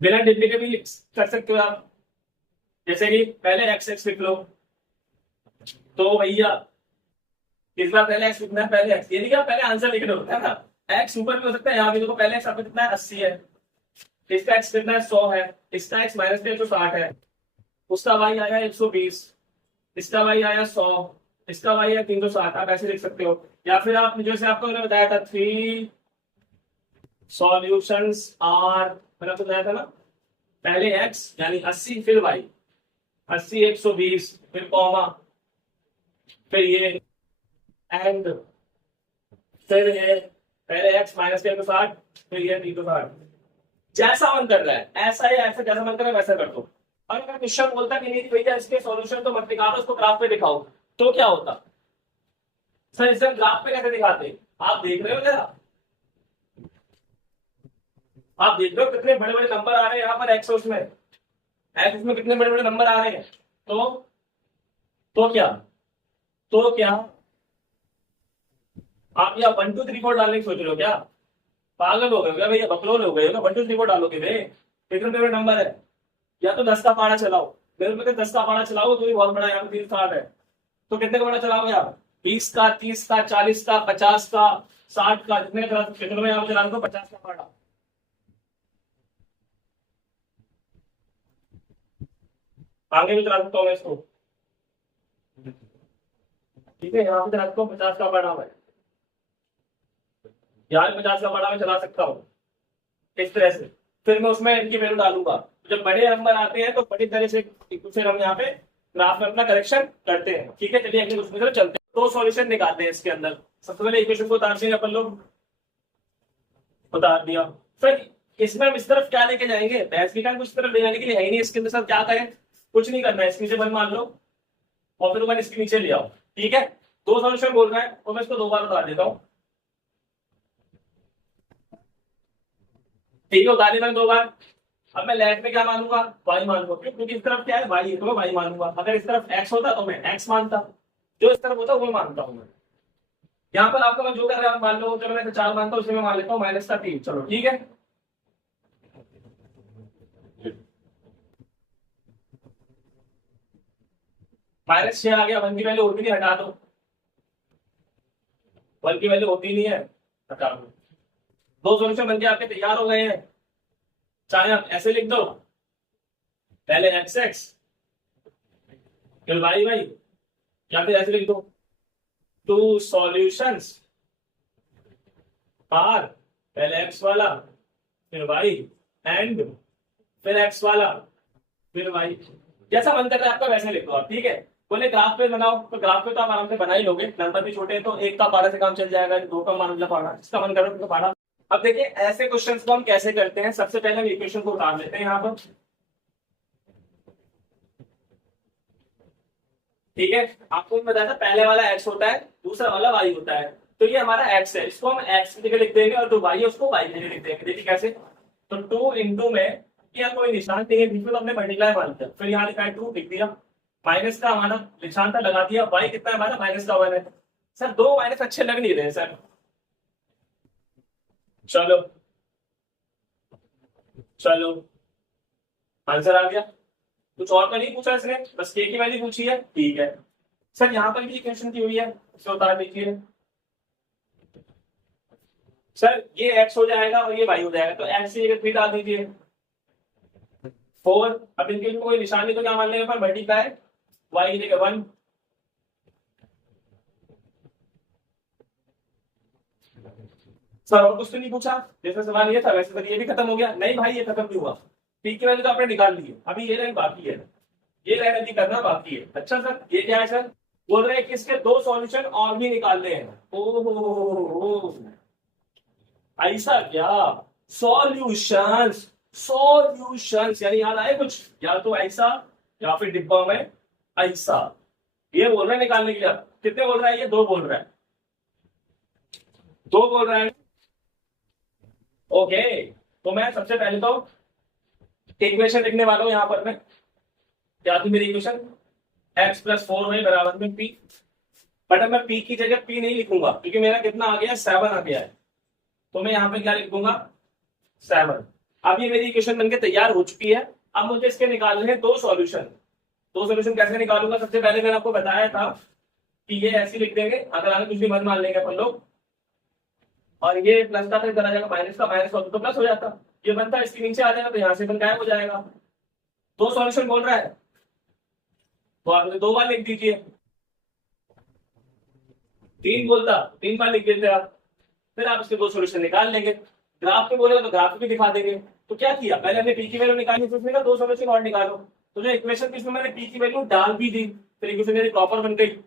बिना डिब्बे के भी कर सकते हो आप। जैसे कि पहले x लिख लो, तो भैया इस बार पहले x लिखना है, पहले x, ये नहीं कि आप पहले आंसर लिख लो, है ना। x ऊपर भी हो सकता है, यहाँ भी देखो पहले x आपको कितना है? 80 है, इसका x कितना है? 100 है, इसका x माइनस 160 है, उसका y आया 120, इसका y आया 100, इसका y है 360। आप ऐसे लिख सकते हो, या फिर आप जैसे आपको मैंने बताया था 3 सॉल्यूशंस आर, मैंने आपको बताया था ना, पहले x यानी 80, फिर y 80, 120, फिर कॉमा, फिर ये एंड, फिर ये पहले x माइनस 160, फिर ये 360। जैसा मन कर रहा है ऐसा, या ऐसा जैसा मन कर रहा है वैसा कर दो। और अगर क्वेश्चन बोलता कि नहीं भैया इसके सॉल्यूशन तो मत निकालो, उसको ग्राफ पे दिखाओ, तो क्या होता? सर इसे ग्राफ पे कैसे दिखाते? आप देख रहे हो जरा, आप देख रहे हो कितने बड़े बड़े नंबर आ रहे हैं यहाँ पर एक्स में, एक्स में कितने बड़े बड़े नंबर आ रहे हैं। तो क्या आप यहाँ 1 2 3 4 डालने की सोच रहे हो क्या? पागल हो गए क्या भैया? बकलोल हो गए हो क्या? 1 2 3 4 डालोगे वे? कितने बड़े नंबर है? या तो 10 का पारा चलाओ, मेरे में 10 का पारा चलाओ तो भी बहुत बड़ा, यहाँ पे 360 है, तो कितने का पारा चलाओ यार? 20 का, 30 का, 40 का, 50 का, 60 का, जितने चला सकते हो। मैं यहाँ पे चला दूंगा 50 का पारा, आगे भी चला सकता हूँ मैं इसको, ठीक है। यहाँ पे चला सकता हूँ 50 का पारा, मैं यहाँ 50 का पारा में चला सकता हूँ इस तरह से। फिर मैं उसमें इनकी वैल्यू डालूंगा, जब बड़े नंबर आते हैं तो बड़ी तरह से फिर हम यहाँ पे ग्राफ में अपना करेक्शन करते हैं, ठीक है। चलिए अगले क्वेश्चन की तरफ चलते हैं। 2 सॉल्यूशन निकालते हैं इसके अंदर। सबसे पहले इक्वेशन को उतार देंगे अपन लोग, उतार दिया। फिर इसमें हम इस तरफ क्या लेके जाएंगे? बहस की कुछ तरफ ले जाने के लिए है ही नहीं, इसके अंदर सब क्या करें? कुछ नहीं करना है, इसके नीचे 1 मान लो और फिर 1 इसके नीचे ले आओ, ठीक है। दो सॉल्यूशन बोल रहा है तो मैं इसको दो बार उतार देता हूँ। ठीक है, उतार दिया मैंने दो बार। अब मैं लेफ्ट में क्या मानूंगा, वाई मानूंगा, क्योंकि इस तरफ क्या है वाई है तो मैं वाई मानूंगा। अगर इस तरफ एक्स होता तो मैं एक्स मानता, जो इस तरफ होता वो मानता हूँ मैं। यहाँ पर आपको मैं जो कर रहा हूँ मान लो, चलो मैं 4 मानता हूँ, उसमें मैं मान लेता हूँ माइनस का 3। चलो ठीक है, -6 आ गया। 1 की वैल्यू होती नहीं, हटा दो। 1 की वैल्यू होती नहीं है, हटा दो। दो सॉल्यूशन बनके आपके तैयार हो गए हैं। चाहे आप ऐसे लिख दो, पहले एक्स एक्स फिर वाई वाई, या फिर ऐसे लिख दो टू सॉल्यूशंस आर, पहले एक्स वाला फिर वाई एंड फिर एक्स वाला फिर वाई। जैसा मन कर रहा है आपका वैसे लिख दो आप, ठीक है। बोले ग्राफ पे बनाओ, तो ग्राफ पे तो आप आराम से बना ही लोगे, नंबर भी छोटे हैं तो एक का पारा से काम चल जाएगा, दो का मान पारा, जिसका मन करे तो पारा। अब देखिए ऐसे क्वेश्चंस को हम कैसे करते हैं। सबसे पहले हम इक्वेशन को उतार लेते हैं यहाँ पर, ठीक है। आपको बताया था पहले वाला एक्स होता है, दूसरा वाला वाई होता है। तो ये हमारा एक्स है, इसको हम एक्स की जगह लिख देंगे, और जो वाई है उसको वाई की जगह लिख देंगे। देखिए कैसे, तो 2 इंटू में यहाँ कोई निशान नहीं है बीच में, तो हमने मल्टीप्लाई मान दिया, फिर यहाँ लिखा है 2 लिख दिया, माइनस का हमारा निशान था लगा दिया, वाई कितना है हमारा माइनस का 1 है। सर दो माइनस अच्छे लग नहीं रहे सर। चलो चलो, आंसर आ गया। कुछ और तो नहीं पूछा इसने, बस के की वैल्यू पूछी है, ठीक है। सर यहाँ पर भी इक्वेशन की हुई है, इसे उतार दीजिए। सर ये x हो जाएगा और ये y हो जाएगा, तो x की जगह 3 डाल दीजिए, 4। अब इनके लिए कोई निशानी तो क्या मान लेंगे पर मल्टीप्लाई, y की जगह 1। सर और कुछ तो नहीं पूछा, जैसे सवाल ये था वैसे तो ये भी खत्म हो गया। नहीं भाई ये खत्म नहीं हुआ, पी की वैल्यू तो आपने निकाल ली है, अभी ये लाइन बाकी है, ये लाइन अभी करना बाकी है। अच्छा सर ये क्या है सर, बोल रहे हैं कि इसके दो सॉल्यूशन और भी निकालने हैं। ओह ऐसा क्या, सॉल्यूशंस, सॉल्यूशंस यानी याद आए कुछ, या तो ऐसा या फिर डिब्बा में ऐसा। ये बोल रहे हैं निकालने के लिए। कितने बोल रहा है, ये दो बोल रहा है, दो बोल रहा है। ओके, तो मैं सबसे पहले तो इक्वेशन लिखने वाला हूं यहां पर मैं। क्या थी मेरी इक्वेशन, x प्लस 4y बराबर में p। बट अब मैं p की जगह p नहीं लिखूंगा, क्योंकि मेरा कितना आ गया 7 आ गया है, तो मैं यहाँ पे क्या लिख दूंगा 7। अब ये मेरी इक्वेशन बनके तैयार हो चुकी है। अब मुझे इसके निकालने हैं दो सॉल्यूशन। दो सॉल्यूशन कैसे निकालूंगा, सबसे पहले मैंने आपको बताया था कि ये ऐसे लिख देंगे, अगर आगे कुछ भी मत मान लेंगे अपन लोग, और ये प्लस का फिर करा जाएगा माइनस का, माइनस का तो प्लस हो जाता, ये बनता है इसके नीचे आ जाएगा, तो यहाँ से बन गायब हो जाएगा। दो सॉल्यूशन बोल रहा है तो आप मुझे दो बार लिख दीजिए, 3 बोलता 3 बार लिख देते आप, फिर आप इसके दो सॉल्यूशन निकाल लेंगे। ग्राफ पे बोलेगा तो ग्राफ भी दिखा देंगे। तो क्या किया, पहले हमने पी की वैल्यू निकाली, फिर उसने कहा दो सॉल्यूशन और निकालो, तो जो इक्वेशन थी उसमें मैंने पी की वैल्यू डाल भी दी, फिर इक्वेशन मेरी प्रॉपर बन गई,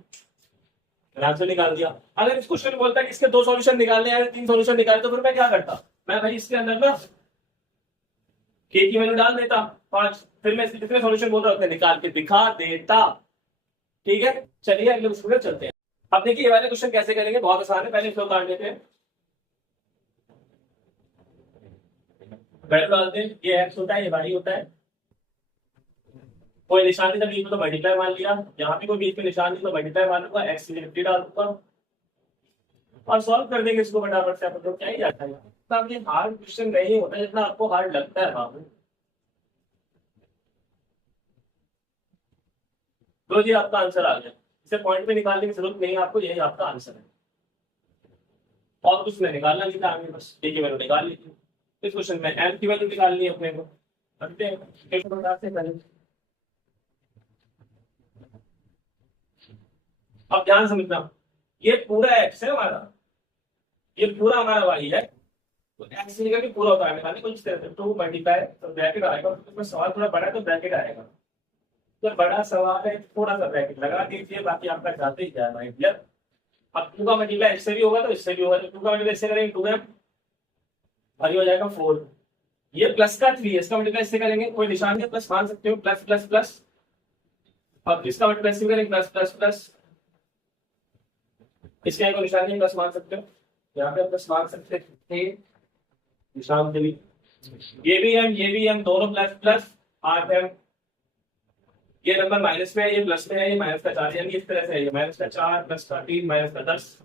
आंसर निकाल दिया। अगर इस क्वेश्चन बोलता है कि इसके दो सॉल्यूशन निकालने हैं, 3 सॉल्यूशन निकाले, तो फिर मैं क्या करता, मैं भाई इसके अंदर ना के की वैल्यू डाल देता 5, फिर मैं इसके कितने सॉल्यूशन बोल रहा हूँ निकाल के दिखा देता। ठीक है, चलिए अगले क्वेश्चन पर चलते हैं। अब देखिए ये वाले क्वेश्चन कैसे करेंगे, बहुत आसान है, पहले इसको काट लेते हैं। वैल्यू डालते हैं, ये x होता है, ये y होता है, कोई निशान नहीं था बीच में तो मल्टीप्लाई मान लिया, यहाँ भी कोई बीच में निशान नहीं तो मल्टीप्लाई मान लूंगा, x की 50 डाल दूंगा और सॉल्व कर देंगे इसको फटाफट से। अपन तो क्या ही जाता है, इतना ये हार्ड क्वेश्चन नहीं होता जितना आपको हार्ड लगता है बाबू। तो जी आपका आंसर आ गया, इसे पॉइंट पे निकालने की जरूरत नहीं है आपको, यही आपका आंसर है, और कुछ नहीं निकालना नहीं था आगे, बस एक ही वैल्यू निकाल लीजिए। इस क्वेश्चन में m की वैल्यू निकालनी है अपने को, करते हैं। अब ध्यान समझना, ये पूरा x है हमारा, ये पूरा हमारा y है, तो x की जगह भी पूरा होता है, कुछ 2 मल्टीप्लाई तो ब्रैकेट आएगा, उसमें सवाल थोड़ा बड़ा है तो ब्रैकेट आएगा, तो बड़ा सवाल है थोड़ा सा ब्रैकेट लगा दीजिए, बाकी आपका जाते ही जाएगा क्लियर। अब 2 का मल्टीप्लाई इससे भी होगा तो इससे भी होगा, तो 2 का मल्टीप्लाई इससे करेंगे 2m और ये हो जाएगा 4, ये प्लस का 3 है, इसका मल्टीप्लाई इससे करेंगे, कोई निशान नहीं प्लस मान सकते हो, प्लस प्लस प्लस, अब इसका मल्टीप्लाई इससे करेंगे प्लस प्लस प्लस, इसके आगे निशान नहीं प्लस मार सकते हो, यहाँ पे प्लस मार सकते थे निशान के लिए। ये भी हम दोनों प्लस प्लस 8 है। ये नंबर माइनस में है, ये प्लस में है, ये माइनस का 4, यानी इस तरह से है, ये माइनस का 4 प्लस का 3 माइनस का 10।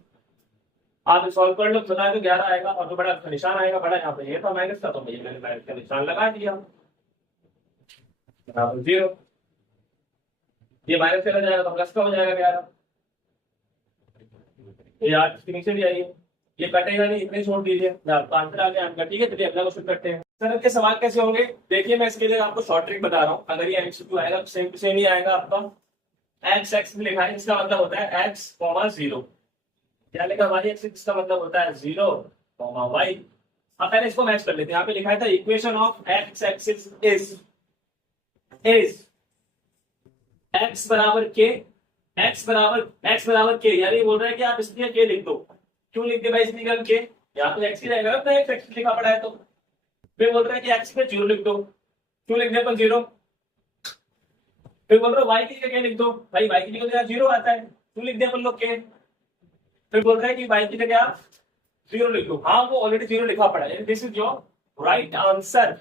आप सॉल्व कर लो, बताए तो 11 आएगा, और जो बड़ा निशान आएगा बड़ा यहाँ पे ये था माइनस का, तो ये मैंने माइनस का निशान लगा दिया बराबर 0। ये माइनस चला जाएगा तो प्लस का हो जाएगा 11। ये यार इसके नीचे भी आइए, ये कटेगा नहीं, इतने छोड़ दीजिए, आंसर आ गया आपका। ठीक है, चलिए अगला क्वेश्चन करते हैं। सर के सवाल कैसे होंगे देखिए, मैं इसके लिए आपको शॉर्ट ट्रिक बता रहा हूँ। अगर ये एमसीक्यू आएगा तो सेम टू सेम ही आएगा आपका। एक्स एक्स लिखा है, इसका मतलब होता है एक्स कॉमा 0। क्या लिखा वाई एक्स, इसका मतलब होता है 0 कॉमा वाई। अब पहले इसको मैच कर लेते हैं। यहाँ पे लिखा था equation of x axis is x बराबर के, एक्स बराबर के, यानी बोल रहा है कि आप इसलिए के लिख दो। क्यों लिख दे भाई इसलिए के, यहाँ तो एक्स की रहेगा ना, एक्स एक्स लिखा पड़ा है, तो फिर बोल रहा है कि एक्स पे 0 लिख दो। क्यों लिख दे अपन 0? फिर बोल रहा है वाई की जगह लिख दो, भाई वाई की जगह 0 आता है, क्यों लिख दे अपन लोग के? फिर बोल रहा है कि वाई की जगह आप 0 लिख दो। हाँ, वो ऑलरेडी 0 लिखा पड़ा है, this is your right answer.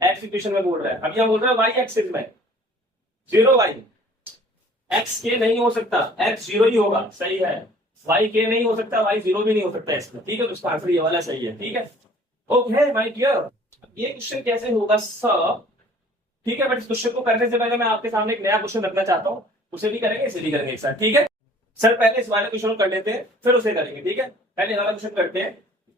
X equation में बोल रहा है, अब यहाँ बोल रहा है वाई एक्सिस में 0 वाई, एक्स के नहीं हो सकता, एक्स 0 ही होगा, सही है। वाई के नहीं हो सकता, वाई 0 भी नहीं हो सकता इसमें, ठीक है। तो इसका आंसर ये वाला सही है, ठीक है। ओके माय डियर, ये क्वेश्चन कैसे होगा सर? ठीक है, बट इस क्वेश्चन को करने से पहले मैं आपके सामने एक नया क्वेश्चन रखना चाहता हूँ, उसे भी करेंगे इसे भी करेंगे एक साथ, ठीक है। सर पहले इस वाले क्वेश्चन को कर लेते हैं, फिर उसे करेंगे, ठीक है। पहले वाला क्वेश्चन करते हैं,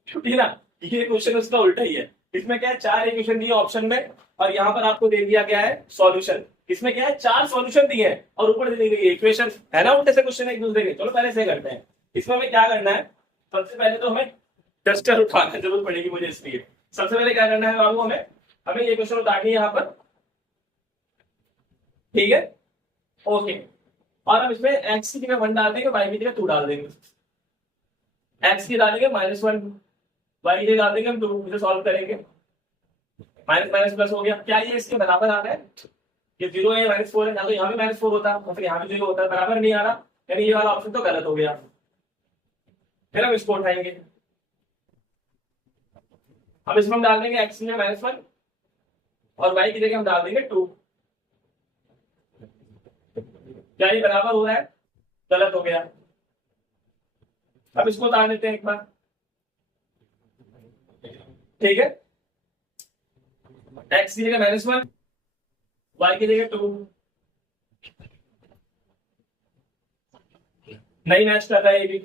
क्योंकि ना ये क्वेश्चन उसका उल्टा ही है। इसमें क्या है, 4 इक्वेशन दिए ऑप्शन में, और यहाँ पर आपको दे दिया गया है सॉल्यूशन। इसमें क्या है, 4 सॉल्यूशन दिए हैं और ऊपर दी गई इक्वेशन है ना, उल्टे से क्वेश्चन एक दूसरे के। चलो पहले से करते हैं। इसमें हमें क्या करना है, सबसे पहले तो हमें डस्टर उठाने की जरूरत पड़ेगी मुझे, इसलिए सबसे पहले क्या करना है बाबू, हमें हमें ये क्वेश्चन उठानी है यहाँ पर, ठीक है। ओके, और हम इसमें एक्स की जगह 1 डाल देंगे, वाई की जगह 2 डाल देंगे। एक्स की डालेंगे -1, वाई की जगह डाल देंगे हम 2, इसे सॉल्व करेंगे। माइनस माइनस प्लस हो गया, क्या ये इसके बराबर आ रहा है? ये 0 है, -4 है, ना तो यहाँ भी -4 होता है और फिर यहाँ भी 0 होता है, बराबर नहीं आ रहा, यानी ये वाला ऑप्शन तो गलत हो गया। फिर हम इसको उठाएंगे, अब इसमें हम डाल देंगे एक्स की जगह -1 और वाई की जगह हम डाल देंगे 2। क्या ये बराबर हो रहा है? गलत हो गया। अब इसको उतार लेते हैं एक बार, ठीक है। एक्स की जगह -1, वाई की जगह 2, नहीं मैच कर रहा है ये भी।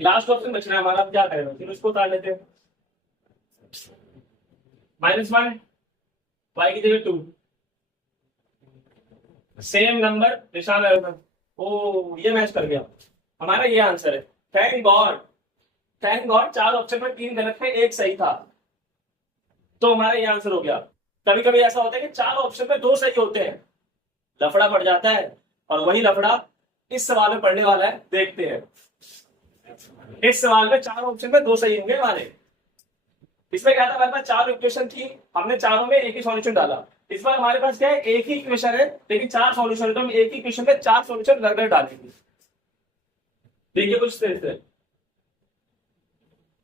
लास्ट ऑप्शन बच रहा है हमारा, अब क्या करेंगे, फिर उसको उतार लेते हैं। -1, वाई की जगह 2, सेम नंबर निशान है। ओ ये मैच कर गया, हमारा ये आंसर है। Thank God, thank God, 4 option में 3 गलत थे, 1 सही था, तो हमारा ये आंसर हो गया। कभी कभी ऐसा होता है कि 4 ऑप्शन में 2 सही होते हैं, लफड़ा पड़ जाता है, और वही लफड़ा इस सवाल में पढ़ने वाला है, देखते हैं। इस सवाल में 4 ऑप्शन में 2 सही होंगे हमारे। इसमें क्या था, हमारे पास 4 इक्वेशन थी, हमने चारों में एक ही सॉल्यूशन डाला। इस बार हमारे पास क्या है, एक ही इक्वेशन है लेकिन 4 सॉल्यूशन है, तो हम एक ही इक्वेशन में 4 सॉल्यूशन अलग डालेंगे। देखिए कुछ तरह से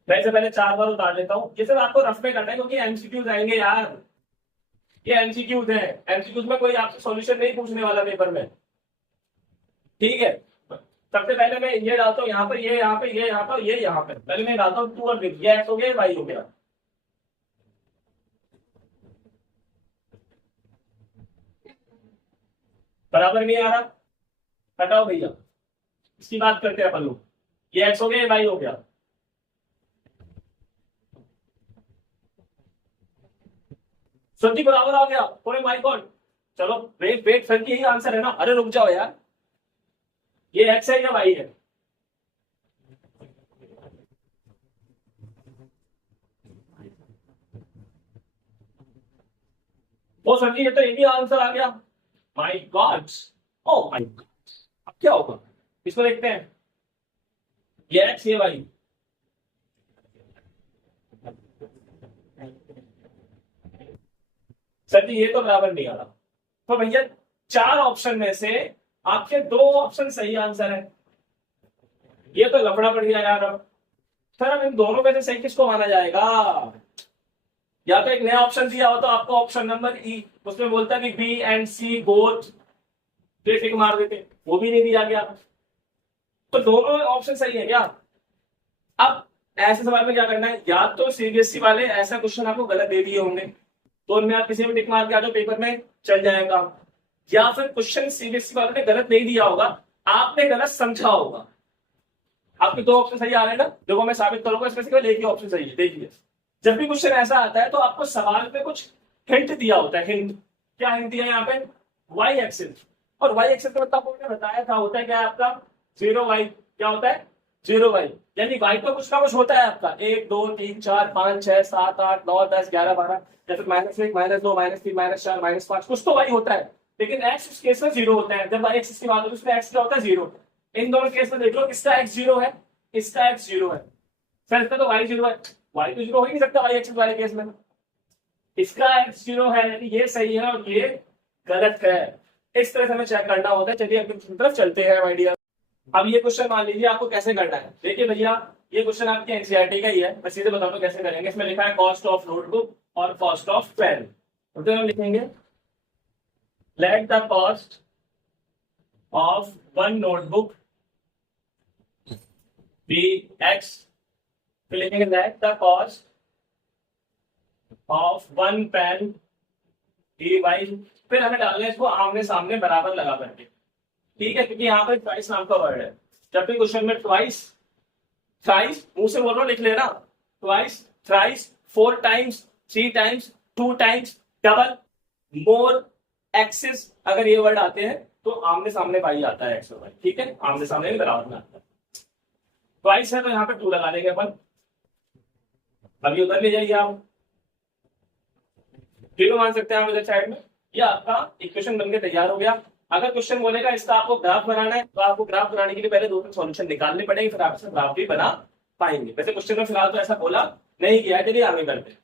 मैं इसे पहले 4 बार उतार लेता हूँ, ये सब आपको रफ में करना है क्योंकि एमसीक्यूज आएंगे यार, ये एमसीक्यूज है। एमसीक्यूज में कोई आपसे सॉल्यूशन नहीं पूछने वाला पेपर में, ठीक है। सबसे पहले मैं ये डालता हूँ यहाँ पर, ये यहाँ पे, ये यहाँ पर, ये यहाँ पे, पहले मैं डालता हूँ 2 और 3, ये एक्स हो गया, वाई हो गया। बराबर नहीं आ रहा, हटाओ भैया, इसकी बात करते हैं अपन लोग। ये एक्स हो गया, वाई हो गया। सच्ची बराबर आ गया, ओए माय गॉड। चलो वेट वेट, सर यही आंसर है ना? अरे रुक जाओ यार, ये एक्स है या वाई है? वो सर जी ये तो यही आंसर आ गया, my God, oh my God. अब क्या होगा, इसको देखते हैं, ये एक्स ये वाई। सर जी ये तो बराबर नहीं आ रहा, तो भैया 4 ऑप्शन में से आपके 2 ऑप्शन सही आंसर है, ये तो लफड़ा पड़ गया यार। अब सर अब इन दोनों में से सही किसको माना जाएगा? या तो एक नया ऑप्शन दिया हो तो आपको ऑप्शन नंबर ई, उसमें बोलता है कि बी एंड सी बोथ, टिक मार देते, वो भी नहीं दिया गया। तो दोनों ऑप्शन सही है क्या? अब ऐसे सवाल में क्या करना है, या तो सीबीएसई वाले ऐसा क्वेश्चन आपको गलत दे दिए होंगे तो उनमें आप किसी भी टिक मार के आ जाओ, पेपर में चल जाएगा। या फिर क्वेश्चन सीबीएसई वालों ने गलत नहीं दिया होगा, आपने गलत समझा होगा। आपके दो ऑप्शन सही आ रहे हैं ना, देखो मैं साबित करूंगा इसमें से केवल एक ही ऑप्शन सही है। देखिए जब भी क्वेश्चन ऐसा आता है तो आपको सवाल में कुछ हिंट दिया होता है। हिंट क्या हिंट दिया है यहाँ पे? Y axis. और वाई एक्सिस का मतलब आपको बताया था, होता है क्या आपका? 0y। क्या होता है? 0y। यानी वाई तो कुछ ना कुछ होता है आपका, 1 2 3 4 5 6 7 8 9 10 11 12, या फिर -1 -2 -3 -4 -5, कुछ तो वाई होता है। लेकिन एक्स उस केस में 0 होता है। जब वाई एक्सिस की बात होती है उसमें एक्स क्या होता है? 0। इन दोनों केस में देख लो, इसका एक्स 0 है, इसका एक्स 0 है। सर इसका तो वाई 0 है, वाई तो 0 हो ही नहीं सकता वाई एक्सिस वाले केस में। इसका एक्स 0 है, यानी ये सही है और ये गलत है। इस तरह से हमें चेक करना होता है। चलिए अगली तरफ चलते हैं माय डियर। अब ये क्वेश्चन मान लीजिए आपको कैसे करना है। देखिए भैया ये क्वेश्चन आपके एनसीईआरटी का ही है, मैं सीधे बताऊं तो कैसे करेंगे। इसमें लिखा है कॉस्ट ऑफ नोटबुक और कॉस्ट ऑफ पेन। तो हम लिखेंगे let the cost of one notebook be x, फिर लिखेंगे let the cost of one pen be y. फिर हमें डालना है इसको आमने सामने बराबर लगा करके, ठीक है, क्योंकि यहाँ पर ट्वाइस नाम का वर्ड है। जब भी क्वेश्चन में ट्वाइस, थ्राइस मुंह से बोलो लिख लेना, twice, thrice, 4 times, 3 times, 2 times, double, more, excess, अगर ये वर्ड आते हैं तो आमने सामने पाई जाता है एक्स और वाई, ठीक है, आमने सामने भी बराबर में आता है। ट्वाइस है तो यहाँ पे 2 लगा देंगे अपन। अभी उधर ले जाइए आप, 0 मान सकते हैं आप इधर साइड में। ये आपका इक्वेशन बनके तैयार हो गया। अगर क्वेश्चन बोलेगा इसका आपको ग्राफ बनाना है तो आपको ग्राफ बनाने के लिए पहले 2-3 सॉल्यूशन निकालने पड़ेंगे, फिर आप ग्राफ भी बना पाएंगे। वैसे क्वेश्चन में फिलहाल तो ऐसा बोला नहीं किया है, चलिए आगे करते हैं।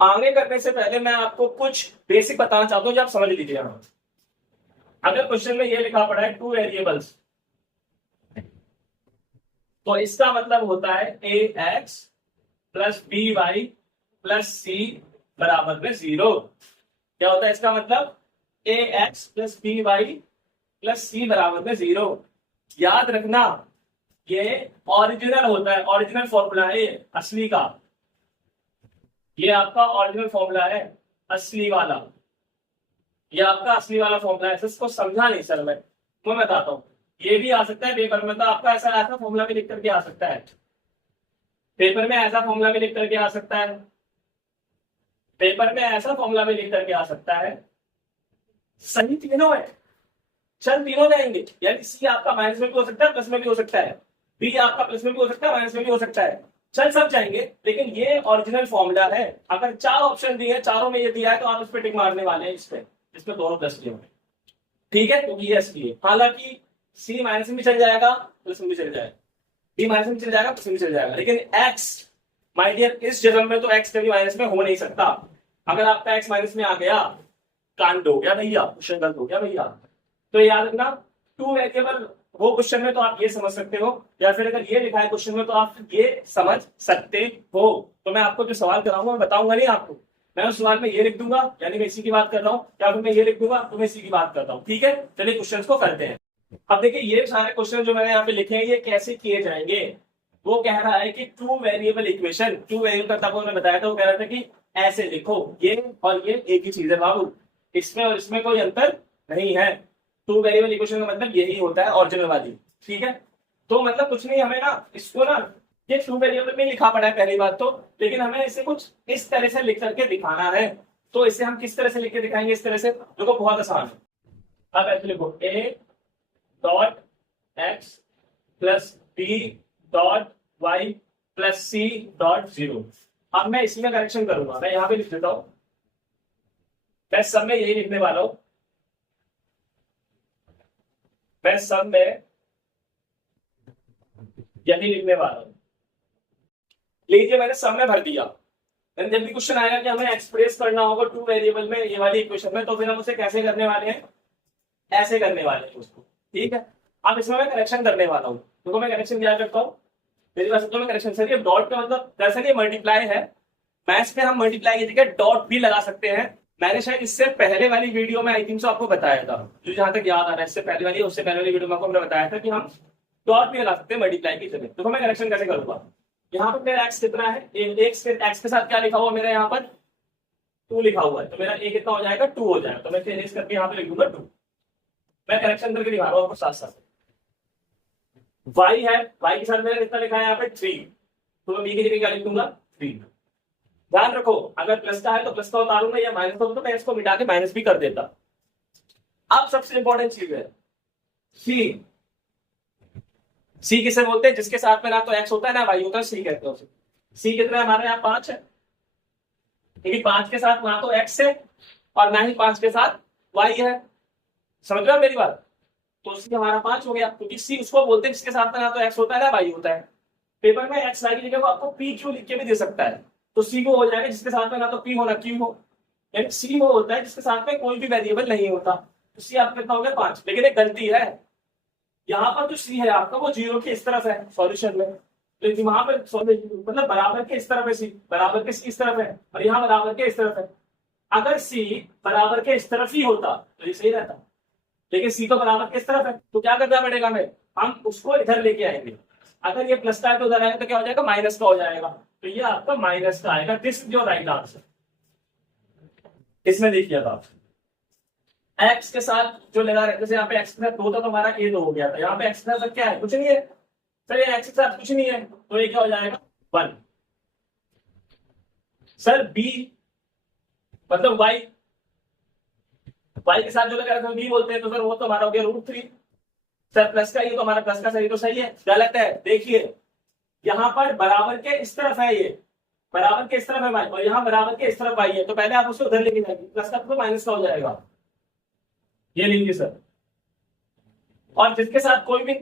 आगे करने से पहले मैं आपको कुछ बेसिक बताना चाहता हूँ जो आप समझ लीजिए। अगर क्वेश्चन में ये लिखा पड़ा है 2 वेरिएबल्स, तो इसका मतलब होता है A X plus B Y plus C बराबर में 0। क्या होता है इसका मतलब? A X plus B Y plus C बराबर में 0। याद रखना ये ओरिजिनल होता है, ओरिजिनल फॉर्मूला है ये, असली का। ये आपका ओरिजिनल फॉर्मूला है, असली वाला। ये आपका असली वाला फॉर्मूला है। इसको समझा नहीं सर मैं बताता हूँ। ये भी आ सकता है पेपर में, तो आपका ऐसा फॉर्मूला भी लिख करके आ सकता है पेपर में, ऐसा फॉर्मूला भी लिख करके आ सकता है पेपर में, ऐसा फॉर्मूला भी लिख करके आ सकता है। सही तीनों है, चल तीनों जाएंगे, यानी सी आपका माइनस में भी हो सकता है, प्लस में भी हो सकता है, बी आपका प्लस में भी हो सकता है, माइनस में भी हो सकता है, चल सब जाएंगे। लेकिन ये ओरिजिनल फॉर्मूला है। अगर 4 ऑप्शन दिए, चारों में ये दिया है तो आप उस पर टिक मारने वाले हैं, इस पे, इसमें दोनों प्लस दिए होंगे, ठीक है, क्योंकि ये असली है। हालांकि सी माइनस में भी चल जाएगा, प्लस में भी चल जाएगा, बी माइनस में चल जाएगा, प्लस में भी चल जाएगा, लेकिन एक्स माय डियर इस जन्म में तो एक्स कभी माइनस में हो नहीं सकता। अगर आपका एक्स माइनस में आ गया, कांड हो गया भैया, क्वेश्चन गलत हो गया भैया। तो याद रखना 2 वेरिएबल हो क्वेश्चन में तो आप ये समझ सकते हो, या फिर अगर ये लिखा है क्वेश्चन में तो आप ये समझ सकते हो। तो मैं आपको जो सवाल कराऊंगा मैं बताऊंगा नहीं आपको, मैं उस सवाल में ये लिख दूंगा, यानी मैं इसी की बात कर रहा हूँ, या फिर मैं ये लिख दूंगा तो मैं इसी की बात करता हूँ, ठीक है। चलिए क्वेश्चन को करते हैं। अब देखिए ये सारे क्वेश्चन जो मैंने यहाँ पे लिखे हैं ये कैसे किए जाएंगे। वो कह रहा है कि 2 वेरिएबल इक्वेशन, 2 वेरिएबल का मैंने बताया था, वो कह रहा था कि ऐसे लिखो, ये और ये एक ही चीज है बाबू, इसमें और इसमें कोई अंतर नहीं है। 2 वेरिएबल इक्वेशन का मतलब यही होता है, ओरिजिनल वाली, ठीक है। तो मतलब कुछ नहीं, हमें ना इसको ना ये 2 वेरिएबल में लिखा पड़ा है पहली बात तो, लेकिन हमें इसे कुछ इस तरह से लिख करके दिखाना है। तो इसे हम किस तरह से लिख के दिखाएंगे? इस तरह से, देखो बहुत आसान है। अब ऐसे लिखो a dot x plus b dot y plus c dot 0। अब मैं इसमें करेक्शन करूंगा, मैं यहां पे लिख देता हूं, मैं सब में यही लिखने वाला हूं, मैं सब में यही लिखने वाला हूं। लीजिए मैंने सब में भर दिया। जब भी क्वेश्चन आएगा कि हमें एक्सप्रेस करना होगा 2 वेरिएबल में ये वाली इक्वेशन में, तो फिर हम उसे कैसे करने वाले हैं? ऐसे करने वाले हैं उसको, ठीक है। अब इसमें मैं करेक्शन करने वाला हूँ, तो मैं करेक्शन क्या करता हूँ, मेरी पास तो मैं करेक्शन सर ये डॉट का मतलब दरअसल ये मल्टीप्लाई है, मैथ्स में हम मल्टीप्लाई की जगह डॉट भी लगा सकते हैं। मैंने शायद इससे पहले वाली वीडियो में आई थिंक सो आपको बताया था, जो जहां तक याद आ रहा है, इससे पहले वाली उससे पहले वाली वीडियो में आपको हमने बताया था कि हम डॉट भी लगा सकते हैं मल्टीप्लाई की जगह। तो मैं करेक्शन कैसे करूंगा, यहाँ पर मेरा एक्स कितना है, एक्स के साथ क्या लिखा हुआ मेरा यहाँ पर 2 लिखा हुआ है, तो मेरा ए कितना हो जाएगा 2 हो जाएगा, तो मैं इसे erase करके यहाँ पे लिख दूंगा 2। मैं करेक्शन करके दिखा रहा हूँ आपको साथ साथ। y है, y के साथ मेरा कितना लिखा है यहाँ पे 3, तो मैं b की जगह क्या लिख दूंगा 3। ध्यान रखो अगर प्लस का है तो प्लस का उतारूंगा, या माइनस का तो मैं इसको मिटा के माइनस भी कर देता। अब सबसे इंपॉर्टेंट चीज है सी। सी किसे बोलते हैं, जिसके साथ में ना तो एक्स होता है ना वाई होता है, सी कहते हैं उसे। सी कितना है हमारे यहाँ 5 है, लेकिन 5 के साथ ना तो एक्स है और ना ही 5 के साथ वाई है, समझ रहे हो मेरी बात। तो सी हमारा 5 हो गया, क्योंकि सी उसको बोलते हैं जिसके साथ में ना तो एक्स होता है ना वाई होता है। पेपर में एक्स वाई की जगह वो आपको पी क्यू लिख के भी दे सकता है, तो सी वो हो जाएगा जिसके साथ में ना तो पी हो ना क्यू हो, यानी सी वो होता है जिसके साथ में कोई भी वेरिएबल नहीं होता। तो सी आपका कितना हो गया 5, लेकिन एक गलती है, यहाँ पर जो सी है आपका वो 0 के इस तरफ है सॉल्यूशन में, तो वहां पर मतलब बराबर के इस तरफ है सी, बराबर के सी इस तरफ है, और यहाँ बराबर के इस तरफ है। अगर सी बराबर के इस तरफ ही होता तो ये सही रहता, लेकिन सी तो बराबर के इस तरफ है, तो क्या करना पड़ेगा हमें, हम उसको इधर लेके आएंगे। अगर ये प्लस का है तो उधर आएगा तो क्या हो जाएगा माइनस का हो जाएगा, तो ये आपका माइनस का आएगा। दिस जो राइट आंसर। इसमें देखिएगा आप एक्स के साथ जो लगा रहे, जैसे यहाँ पे एक्स के साथ 2 था तो हमारा ए 2 हो गया था, यहाँ पे एक्स के साथ क्या है, कुछ नहीं है, सर ये एक्स के साथ कुछ नहीं है, तो ये क्या हो जाएगा 1। सर बी मतलब वाई, वाई के साथ जो लगा रहे बी बोलते हैं, तो सर वो तो हमारा हो गया √3। सर प्लस का ये तो हमारा प्लस का सही तो सही है, गलत है। देखिए यहाँ पर बराबर के इस तरफ है, ये बराबर के इस तरफ है वाई, और यहाँ बराबर के इस तरफ वाई है, तो पहले आप उसको उधर लेके जाएंगे, प्लस का तो माइनस का हो जाएगा, ये लीजिए सर। और जिसके साथ कोई भी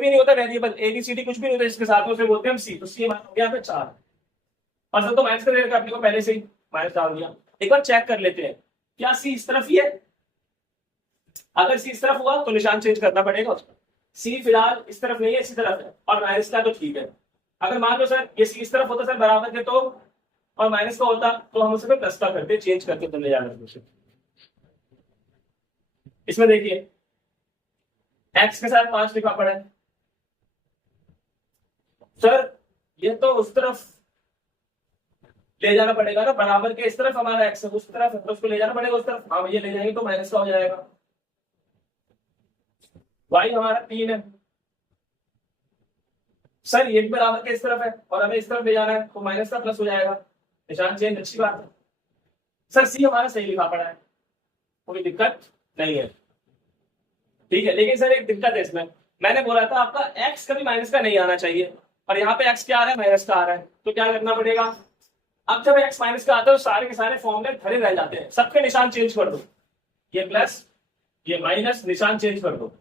नहीं होता वेरिएबल ABCD कुछ भी नहीं होता जिसके साथ, उसे बोलते हैं हम सी, तो सी हमारा हो गया यहाँ पे 4। और सर तो माइनस कर देगा, अपने को पहले से ही माइनस डाल दिया। एक बार चेक कर लेते हैं क्या सी इस तरफ ही है, अगर सी इस तरफ हुआ तो निशान चेंज करना पड़ेगा उसका। सी फिलहाल इस तरफ नहीं है, इसी तरफ है, और माइनस का तो ठीक है। अगर मान लो सर ये सी इस तरफ होता सर बराबर के, तो और माइनस का होता तो हम उसे प्लस का करते, चेंज करके तो ले जाना। इसमें देखिए एक्स के साथ 5 लिखा पड़ा है, सर ये तो उस तरफ ले जाना पड़ेगा ना, बराबर के इस तरफ हमारा एक्स है, उस तरफ है तो उसको ले जाना पड़ेगा उस तरफ। हाँ ये ले जाएंगे तो माइनस का हो जाएगा। वाई हमारा 3 है, सर ये भी बराबर के इस तरफ है और हमें इस तरफ ले जाना है, तो माइनस का प्लस हो जाएगा, निशान चेंज, अच्छी बात है। सर सी हमारा सही लिखा पड़ा है, कोई दिक्कत नहीं है, ठीक है। लेकिन सर एक दिक्कत है इसमें, मैंने बोला था आपका एक्स कभी माइनस का नहीं आना चाहिए, और यहाँ पे एक्स क्या आ रहा है माइनस का आ रहा है, तो क्या करना पड़ेगा। अब जब एक्स माइनस का आता है तो सारे के सारे फॉर्मूले खड़े रह जाते हैं, सबके निशान चेंज कर दो, ये प्लस ये माइनस, निशान चेंज कर दो,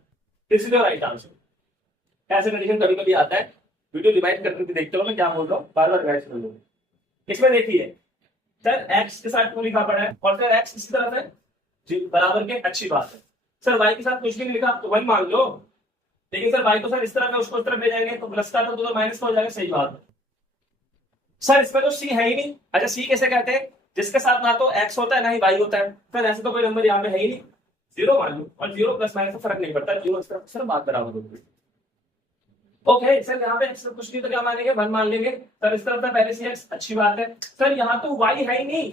this is the right answer. ऐसे कंडीशन कभी कभी आता है, वीडियो डिवाइड करके देखते हो मैं क्या बोल रहा हूँ, बार बार रिवाइज कर लो। इसमें देखिए सर एक्स के साथ 2 लिखा पड़ा है, और सर एक्स इसी तरफ है जी बराबर के, अच्छी बात है। सर वाई के साथ कुछ भी नहीं लिखा तो 1 मान लो, लेकिन सर वाई तो सर इस तरफ है, उसको इस तरफ ले जाएंगे तो प्लस का तो माइनस का हो जाएगा, सही बात है। सर इसमें तो सी है ही नहीं, अच्छा सी कैसे कहते हैं, जिसके साथ ना तो एक्स होता है ना ही वाई होता है, सर ऐसे तो कोई नंबर यहाँ पे है ही नहीं, 0 मान लो, और 0 प्लस माइनस से फर्क नहीं पड़ता, 0 इस तरफ सर बात बराबर होगी। ओके सर यहाँ पे एक्स कुछ नहीं तो क्या मानेंगे 1 मान लेंगे, सर इस तरफ था पहले से एक्स, अच्छी बात है। सर यहाँ तो वाई है ही नहीं,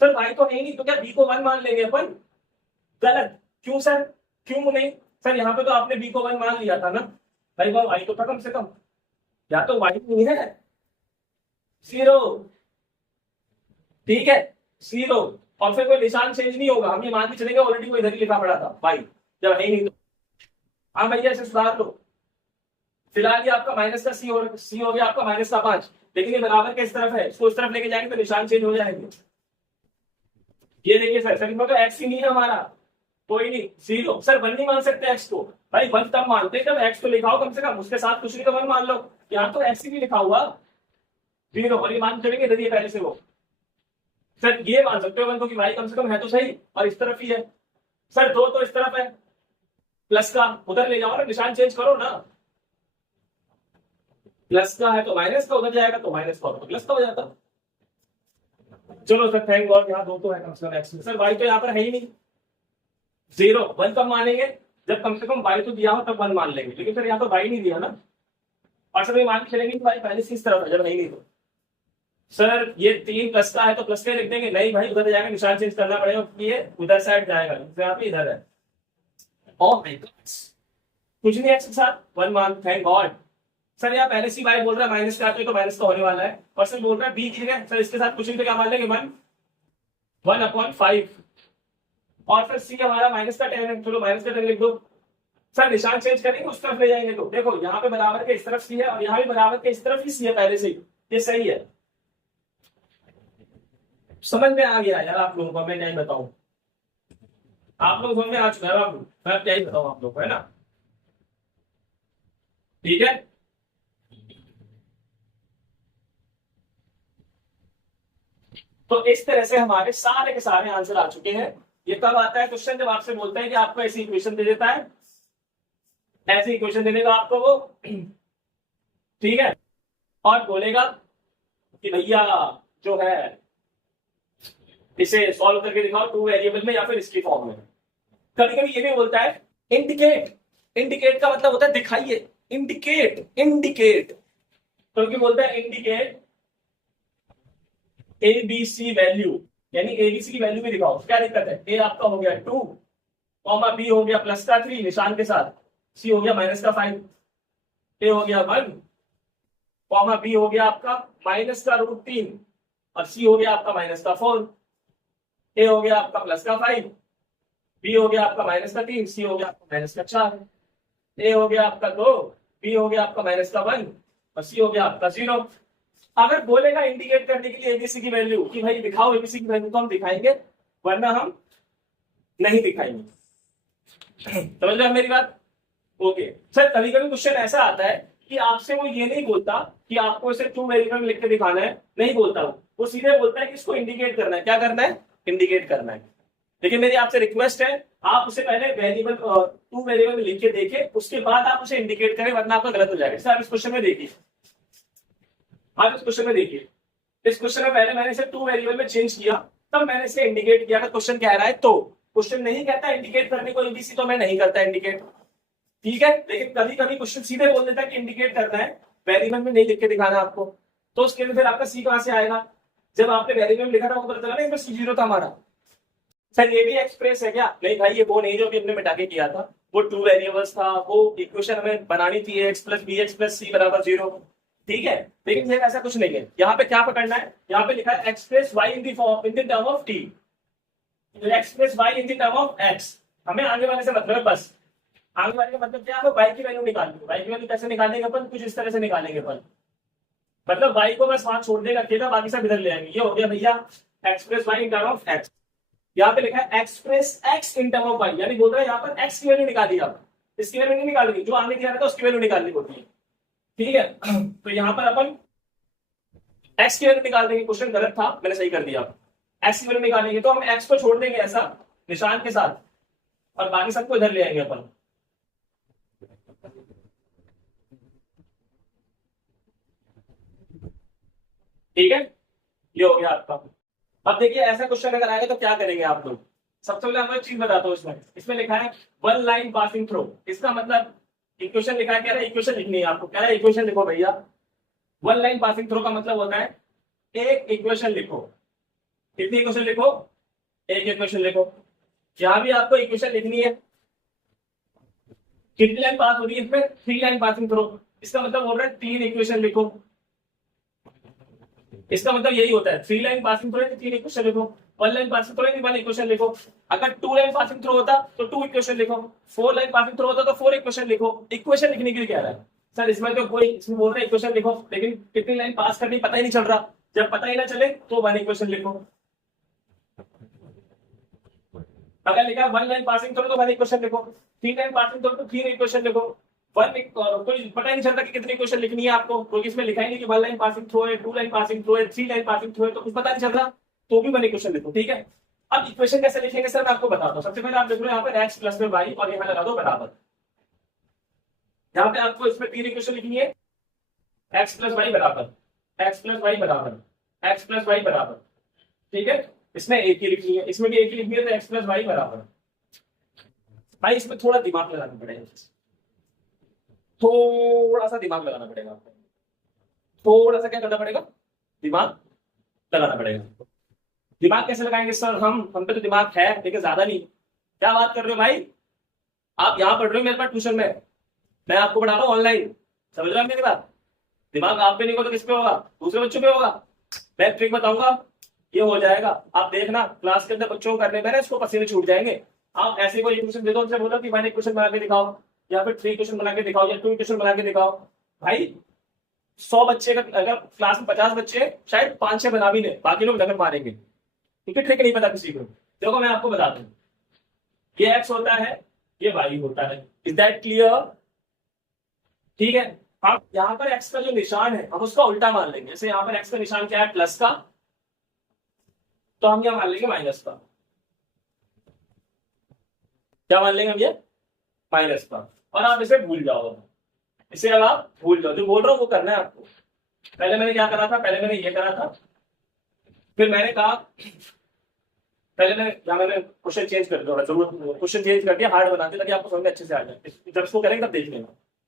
सर वाई तो है ही नहीं, तो क्या बी को 1 मान लेंगे अपन, गलत। क्यों सर, क्यों नहीं, सर यहाँ पे तो आपने बी को 1 मान लिया था ना भाई, वो वाई तो था कम से कम, या तो वाई नहीं है 0, ठीक है 0, और फिर कोई निशान चेंज नहीं होगा, हम ये मान के चलेंगे ऑलरेडी वो इधर ही लिखा पड़ा था वाई, जब है ही नहीं तो हाँ भैया इसे सुधार लो। फिलहाल ये आपका माइनस का सी हो गया आपका माइनस का 5, लेकिन ये बराबर के इस तरफ है, इसको इस तरफ लेके जाएंगे तो निशान चेंज हो जाएंगे। ये देखिए सर इसमें तो एक्स ही नहीं है हमारा, कोई नहीं 0, सर 1 नहीं मान सकते एक्स को, भाई 1 तब मानते हैं जब एक्स तो लिखा हो कम से कम, उसके साथ कुछ नहीं तो 1 मान लो, यहाँ तो एक्स ही नहीं लिखा हुआ 0, और ये मान चलेंगे इधर पहले से वो, सर ये मान सकते हो 1 को कि भाई कम से कम है तो सही, और इस तरफ ही है। सर 2 तो इस तरफ है, प्लस का उधर ले जाओ ना, निशान चेंज करो ना, प्लस का है तो माइनस का उधर जाएगा, तो माइनस का तो प्लस का हो जाता। चलो सर थैंक गॉड यहाँ दो तो है कम से कम एक्स में। सर वाई तो यहाँ पर है ही नहीं, जीरो वन कब मानेंगे, जब कम से कम वाई तो दिया हो तब वन मान लेंगे, लेकिन सर यहाँ तो वाई नहीं दिया ना, और सर मान के चलेंगे भाई पहले से इस तरफ है, जब नहीं तो सर ये तीन प्लस का है तो प्लस का लिख देंगे, नहीं भाई उधर जाएगा, निशान चेंज करना पड़ेगा, ये उधर साइड जाएगा, यहाँ पे इधर है। ओह माय गॉड, कुछ नहीं एक्स के साथ वन मान, थैंक गॉड। सर यहाँ पहले सी वाई बोल रहा है माइनस का, तो माइनस का होने वाला है, और सर बोल रहा है बी ठीक है, सर इसके साथ कुछ नहीं तो क्या मान लेंगे, वन, 1/5, और फिर सी हमारा माइनस का 10 है, चलो माइनस का 10 लिख दो। सर निशान चेंज करेंगे उस तरफ ले जाएंगे, तो देखो यहाँ पे बराबर के इस तरफ सी है और यहाँ भी बराबर के इस तरफ ही सी है पहले से ही, ये सही है। समझ में आ गया यार आप लोगों को, मैं क्या ही बताऊं, आप लोग समझ में आ चुका है बाबू, मैं क्या ही बताऊं आप लोग को, है ना, ठीक है। तो इस तरह से हमारे सारे के सारे आंसर आ चुके हैं। ये कब आता है क्वेश्चन, जब आपसे बोलता है कि आपको ऐसी इक्वेशन दे देता है, ऐसी इक्वेशन दे देगा आपको वो, ठीक है, और बोलेगा कि भैया जो है इसे सॉल्व करके दिखाओ टू वेरिएबल में या फिर इसकी फॉर्म में। कभी कभी ये भी बोलता है इंडिकेट, इंडिकेट का मतलब होता है दिखाइए, इंडिकेट, इंडिकेट, तो बोलता है इंडिकेट एबीसी वैल्यू, यानी एबीसी की वैल्यू भी दिखाओ, क्या दिक्कत है, ए आपका हो गया 2, बी हो गया प्लस का 3 निशान के साथ, सी हो गया माइनस का 5, ए हो गया 1, बी हो गया आपका माइनस का √3 और सी हो गया आपका माइनस का 4, ए हो गया आपका प्लस का 5, बी हो गया आपका माइनस का 3, सी हो गया आपका माइनस का 4, ए हो गया आपका 2, बी हो गया आपका माइनस का 1 और सी हो गया आपका 0। अगर बोलेगा इंडिकेट करने के लिए एबीसी की वैल्यू कि भाई दिखाओ एबीसी की वैल्यू, तो हम दिखाएंगे, वरना हम नहीं दिखाएंगे। समझ रहे हैं मेरी बात? ओके सर, कभी कभी क्वेश्चन ऐसा आता है कि आपसे वो ये नहीं बोलता कि आपको इसे टू वेरिएबल लिख के दिखाना है, नहीं बोलता, वो सीधे बोलता है कि इसको इंडिकेट करना है। क्या करना है? इंडिकेट करना है। लेकिन मेरी आपसे रिक्वेस्ट है, आप उसे पहले वेरिएबल टू वेरिएबल लिख के देखें, उसके बाद आप उसे इंडिकेट करें, वरना आपका गलत हो जाएगा। सर इस क्वेश्चन में देखिए, आप इस क्वेश्चन में देखिए, इस क्वेश्चन में पहले मैंने इसे टू वेरिएबल में चेंज किया, तब मैंने इसे इंडिकेट किया। क्वेश्चन कह रहा है तो क्वेश्चन नहीं कहता इंडिकेट करने को एबीसी, तो मैं नहीं करता इंडिकेट, ठीक है। लेकिन कभी कभी क्वेश्चन सीधे बोल देता है कि इंडिकेट करना है, वेरिएबल में नहीं लिख के दिखाना आपको, तो उसके लिए फिर आपका सी कहां से आएगा? जब आपने वेरिएबल में लिखा था वो पता चला ना, इसमें सी 0 था हमारा। सर ये भी एक्सप्रेस है क्या? नहीं भाई, ये वो नहीं जो भी हमने मिटा के किया था, वो टू वेरिएबल्स था, वो इक्वेशन हमें बनानी थी X plus B X plus C बराबर 0, ठीक है। लेकिन ये ऐसा कुछ नहीं है, यहाँ पे क्या पकड़ना है, यहाँ पे लिखा है express y in the term of t, express y in the term of x. हमें आगे वाले से मतलब है, बस आगे वाले का मतलब क्या है, वाई की वैल्यू निकालनी। वाई की वैल्यू कैसे निकालेंगे अपन? कुछ इस तरह से निकालेंगे अपन, मतलब वाई को बस वहां छोड़ देगा अकेला, बाकी सब इधर ले आएंगे। ये हो गया भैया express y in term of x. यहाँ पे लिखा है express x in term of y, यानी बोल रहा है यहाँ पर एक्स की वैल्यू निकाली, आप इसकी वैल्यू नहीं निकालेंगे, जो आगे दिया था उसकी वैल्यू निकालनी होती है, ठीक है। तो यहाँ पर अपन एक्स की वैल्यू निकाल देंगे। क्वेश्चन गलत था, मैंने सही कर दिया। एक्स की वैल्यू निकालेंगे तो हम एक्स को छोड़ देंगे ऐसा निशान के साथ, और बाकी सबको इधर ले आएंगे अपन, ठीक है। ये हो गया आपका। अब देखिए ऐसा क्वेश्चन अगर आएगा तो क्या करेंगे आप लोग? सबसे पहले मैं एक चीज बताता हूँ, इसमें लिखा है वन लाइन पासिंग थ्रू, इसका मतलब इक्वेशन लिखा है, क्या है इक्वेशन लिखनी है आपको, क्या है इक्वेशन लिखो भैया। वन लाइन पासिंग थ्रू का मतलब होता है एक इक्वेशन लिखो। कितनी इक्वेशन लिखो? एक इक्वेशन लिखो। यहां भी आपको इक्वेशन लिखनी है। कितनी लाइन पास हो रही है इसमें? 3 लाइन पासिंग थ्रू। इसका मतलब बोल रहा है 3 इक्वेशन लिखो। इसका मतलब यही होता है, 3 लाइन पासिंग थ्रू है 3 इक्वेशन लिखो, 1 लाइन पासिंग थ्रू है 1 इक्वेशन लिखो। अगर 2 लाइन पासिंग थ्रू होता तो 2 इक्वेशन लिखो, 4 लाइन पासिंग थ्रू होता तो 4 इक्वेशन लिखो। इक्वेशन लिखने के लिए क्या है सर? इसमें तो कोई इसमें बोल रहा है इक्वेशन लिखो, लेकिन कितनी लाइन पास करनी पता ही नहीं चल रहा। जब पता ही ना चले तो 1 इक्वेशन लिखो। अगर लिखा 1 लाइन पासिंग थ्रू तो 1 इक्वेशन लिखो, 3 लाइन पासिंग थ्रू तो 3 इक्वेशन लिखो। कोई पता ही नहीं चलता कि कितनी इक्वेशन लिखनी है आपको, क्योंकि इसमें लिखा ही नहीं कि 1 लाइन पासिंग थ्रू है, 2 लाइन पासिंग थ्रू है, 3 लाइन पासिंग थ्रू है, तो कुछ पता नहीं चल रहा, तो भी 1 इक्वेशन लिखो, ठीक है। अब इक्वेशन कैसे लिखेंगे सर, मैं आपको बताता हूँ। सबसे पहले आप देख लो यहाँ पर x प्लस में वाई और यहाँ लगा दो बराबर। यहाँ पे आपको इसमें तीन इक्वेशन लिखनी है, x प्लस वाई बराबर, x प्लस वाई बराबर, x प्लस वाई बराबर, ठीक है। इसमें एक ही लिखनी है, इसमें भी एक ही लिखनी है, तो x प्लस वाई बराबर। भाई इसमें थोड़ा दिमाग लगाना पड़ेगा, थोड़ा सा दिमाग लगाना पड़ेगा आपको, थोड़ा सा क्या करना पड़ेगा, दिमाग लगाना पड़ेगा। दिमाग कैसे लगाएंगे सर, हम पे तो दिमाग है लेकिन ज्यादा नहीं। क्या बात कर रहे हो भाई, आप यहाँ पढ़ रहे हो मेरे पास ट्यूशन में, मैं आपको पढ़ा रहा हूँ ऑनलाइन, समझ रहे हो मेरी बात। दिमाग आप पे नहीं होगा तो किस पे होगा, दूसरे बच्चों पे होगा। मैं ट्रिक बताऊंगा, ये हो जाएगा, आप देखना क्लास के अंदर बच्चों को करने में ना इसको पसीने छूट जाएंगे। आप ऐसे कोई क्वेश्चन दे दो, उनसे बोलो कि मैंने क्वेश्चन बना के दिखाओ, या फिर 3 क्वेश्चन बना के दिखाओ, या 2 क्वेश्चन बना के दिखाओ। भाई 100 बच्चे का अगर क्लास में 50 बच्चे शायद 5-6 बना भी ले, बाकी लोग नजर मारेंगे, क्योंकि ट्रिक नहीं पता किसी को। देखो मैं आपको बताता हूँ, ये x होता है, ये y होता है, इज दैट क्लियर? ठीक है। अब यहाँ पर x का जो निशान है हम उसका उल्टा मान लेंगे। जैसे यहाँ पर x का निशान क्या है, प्लस का, तो हम क्या मान लेंगे, माइनस का। क्या मान लेंगे हम, ये माइनस का। और आप इसे भूल जाओ, इसे अब आप भूल जाओ, जो बोल रहा हूँ वो करना है आपको। पहले मैंने क्या करा था, पहले मैंने ये करा था, फिर मैंने कहा, पहले मैंने क्वेश्चन चेंज कर दिया, क्वेश्चन चेंज कर दिया, हार्ड बना दिया ताकि आपको समझ में अच्छे से आ जाए। जब इसको करेंगे तब देख लेना।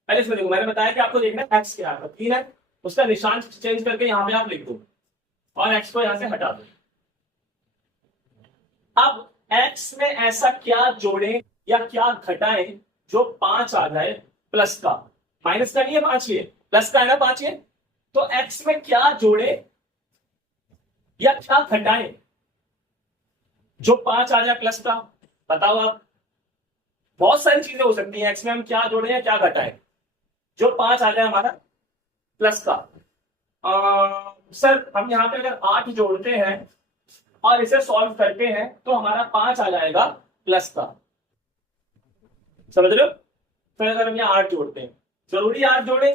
पहले इसमें देखो, मैंने बताया कि आपको देखना है एक्स क्या है, 3 है, उसका निशान चेंज करके यहाँ पे आप लिख दो और एक्स को यहाँ से हटा दो। अब एक्स में ऐसा क्या जोड़े या क्या घटाएं जो 5 आ जाए प्लस का, माइनस का नहीं है 5, ये प्लस का है ना 5 ये। तो एक्स में क्या जोड़े या क्या घटाएं जो 5 आ जाए प्लस का, बताओ आप। बहुत सारी चीजें हो सकती हैं, एक्स में हम क्या जोड़े या क्या घटाएं जो 5 आ जाए हमारा प्लस का। सर हम यहाँ पे अगर 8 जोड़ते हैं और इसे सॉल्व करते हैं तो हमारा 5 आ जाएगा प्लस का, समझ रहे हो। फिर अगर हम यहाँ 8 जोड़ते हैं, जरूरी 8 जोड़े,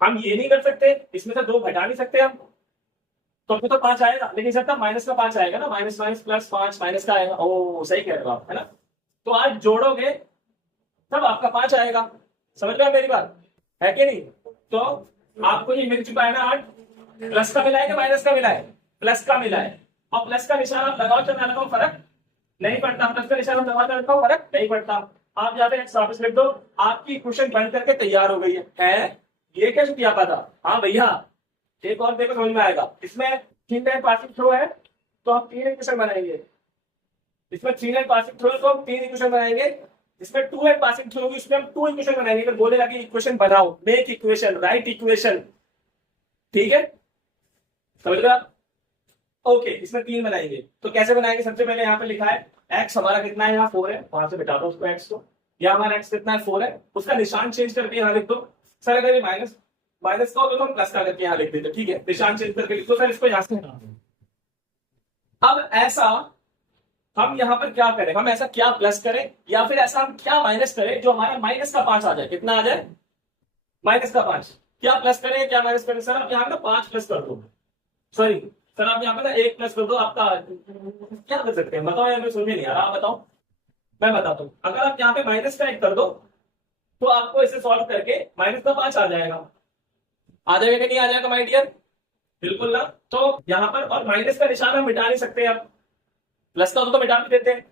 हम ये नहीं कर सकते, इसमें से 2 घटा नहीं सकते हम, तो फिर तो 5 आएगा, लेकिन सकता माइनस का 5 आएगा ना, माइनस माइनस प्लस 5 माइनस का आएगा। ओ सही कह रहे हो आप, है ना। तो 8 जोड़ोगे तब आपका 5 आएगा, समझ रहे हो मेरी बात, है कि नहीं। तो आपको ये मिल चुका है ना 8, प्लस का मिला है कि माइनस का मिला है, प्लस का मिला है। और प्लस का निशान आप लगाओ चाहे ना लगाओ फर्क नहीं पड़ता, प्लस का निशान लगाओ चाहे लगाओ फर्क नहीं पड़ता। आप यहाँ पे एक वापस लिख दो, आपकी क्वेश्चन बन करके तैयार हो गई है? ये क्या किया पता, हाँ भैया। एक और देखो समझ में आएगा, इसमें 3 टाइम पासिंग थ्रो है तो हम 3 इक्वेशन बनाएंगे, इसमें 3 टाइम पासिंग थ्रो तो हम 3 इक्वेशन बनाएंगे, इसमें 2 टाइम पासिंग थ्रो होगी इसमें हम 2 इक्वेशन बनाएंगे। अगर बोलेगा कि इक्वेशन बनाओ, मेक इक्वेशन, राइट इक्वेशन, ठीक है, समझ रहे आप। ओके, इसमें 3 बनाएंगे, तो कैसे बनाएंगे। सबसे पहले यहाँ पे लिखा है x हमारा कितना है, यहाँ 4 है, वहां से बिठा दो उसको x को। यहाँ हमारा x कितना है, 4 है, उसका निशान चेंज करके यहाँ लिख दो। सर अगर ये माइनस माइनस का हो तो हम प्लस का करके यहाँ लिख देते, ठीक है, निशान चेंज करके लिख दो। सर इसको यहाँ से हटा दो। अब ऐसा हम यहाँ पर क्या करें, हम ऐसा क्या प्लस करें या फिर ऐसा हम क्या माइनस करें जो हमारा माइनस का 5 आ जाए। कितना आ जाए, माइनस का 5। क्या प्लस करें क्या माइनस करें। सर आप यहाँ पे 5 प्लस कर दो, सॉरी सर आप यहाँ पे ना 1 प्लस कर दो। आपका क्या कर सकते हैं बताओ, यार मैं समझ नहीं आ रहा, आप बताओ, मैं बताता हूँ। अगर आप यहाँ पे माइनस का 1 कर दो तो आपको इसे सॉल्व करके माइनस का 5 आ जाएगा। आ जाएगा कि नहीं आ जाएगा माय डियर, बिल्कुल ना। तो यहाँ पर और माइनस का निशान हम मिटा नहीं सकते, अब प्लस का तो मिटा भी देते हैं।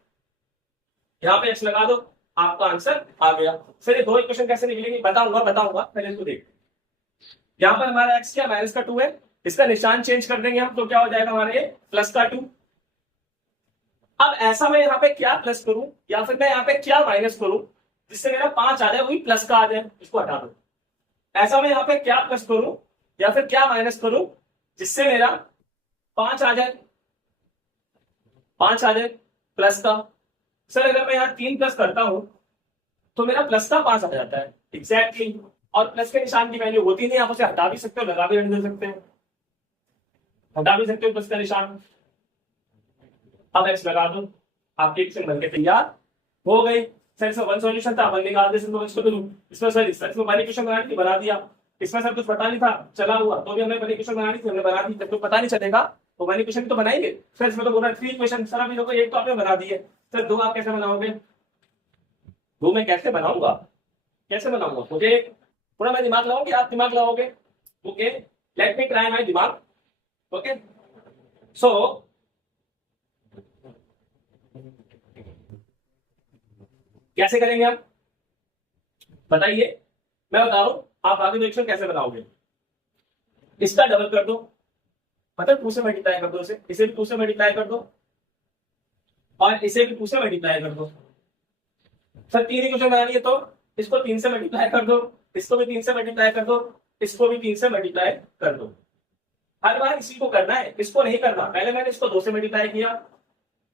यहाँ पे x लगा दो, आपका आंसर आ गया। सर ये 2 इक्वेशन कैसे निकलेंगी, बताऊंगा पहले इसको देख। यहाँ पर हमारा x क्या, माइनस का 2 है, इसका निशान चेंज कर देंगे हम तो क्या हो जाएगा हमारा ये प्लस का 2। अब ऐसा मैं यहाँ पे क्या प्लस करूं या फिर मैं यहाँ पे क्या माइनस करूं जिससे मेरा 5 आ जाए, वही प्लस का आ जाए, इसको हटा दो। ऐसा मैं यहाँ पे क्या प्लस करूं या फिर क्या माइनस करूं जिससे मेरा 5 आ जाए, 5 आ जाए प्लस का। सर अगर मैं यहाँ 3 प्लस करता हूं तो मेरा प्लस का 5 आ जाता है एग्जैक्टली। और प्लस के निशान की वैल्यू होती नहीं, आप उसे हटा भी सकते हो, लगा भी दे सकते हैं, हटा भी सकते हो प्लस का निशान। अब एक्स लगा दो, आपकी इक्वेशन बनके तैयार हो गई। सर इसमें 1 सॉल्यूशन था, अपन निकाल दे इसमें सर इसमें बड़ी इक्वेशन बनानी थी, बना दिया। इसमें सर कुछ पता नहीं था, चला हुआ तो भी हमने बड़ी इक्वेशन बनानी थी, हमने बना दी। जब कुछ पता नहीं चलेगा तो वन इक्वेशन तो बनाएंगे सर, इसमें तो बोला 3 इक्वेशन। सर अभी देखो एक तो आपने बना दी है सर, 2 आप कैसे बनाओगे? 2 मैं कैसे बनाऊंगा, कैसे बनाऊंगा? मुझे थोड़ा मैं दिमाग लगाऊंगी, आप दिमाग लगाओगे। Okay, let me try my दिमाग। ओके, सो कैसे करेंगे आप बताइए, मैं बता रहा हूं। आप आगे रिएक्शन कैसे बनाओगे? इसका डबल कर दो, मतलब 2 से मल्टीप्लाई कर दो इसे भी 2 से मल्टीप्लाई कर दो, और इसे भी 2 से मल्टीप्लाई कर दो। सर 3 इक्वेशन बनानी है तो इसको 3 से मल्टीप्लाई कर दो, इसको भी 3 से मल्टीप्लाई कर दो, इसको भी 3 से मल्टीप्लाई कर दो। हर बार इसी को करना है, इसको नहीं करना। पहले मैंने इसको 2 से मल्टीप्लाई किया,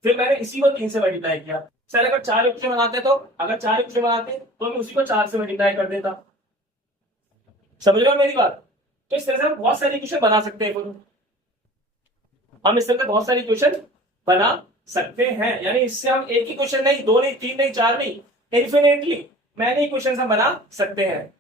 फिर मैंने इसी को 3 से मल्टीप्लाई किया। सर अगर 4 इक्वेशन बनाते तो, अगर 4 इक्वेशन बनाते तो मैं उसी को 4 से मल्टीप्लाई कर देता। समझ रहे हो मेरी बात? तो इस तरह से हम बहुत सारी इक्वेशन बना सकते हैं। हम इस तरह से बहुत सारी इक्वेशन बना सकते हैं, यानी इससे हम एक ही क्वेश्चन नहीं, 2 नहीं, 3 नहीं, 4 नहीं, इन्फिनेटली मैनी इक्वेशन हम बना सकते हैं।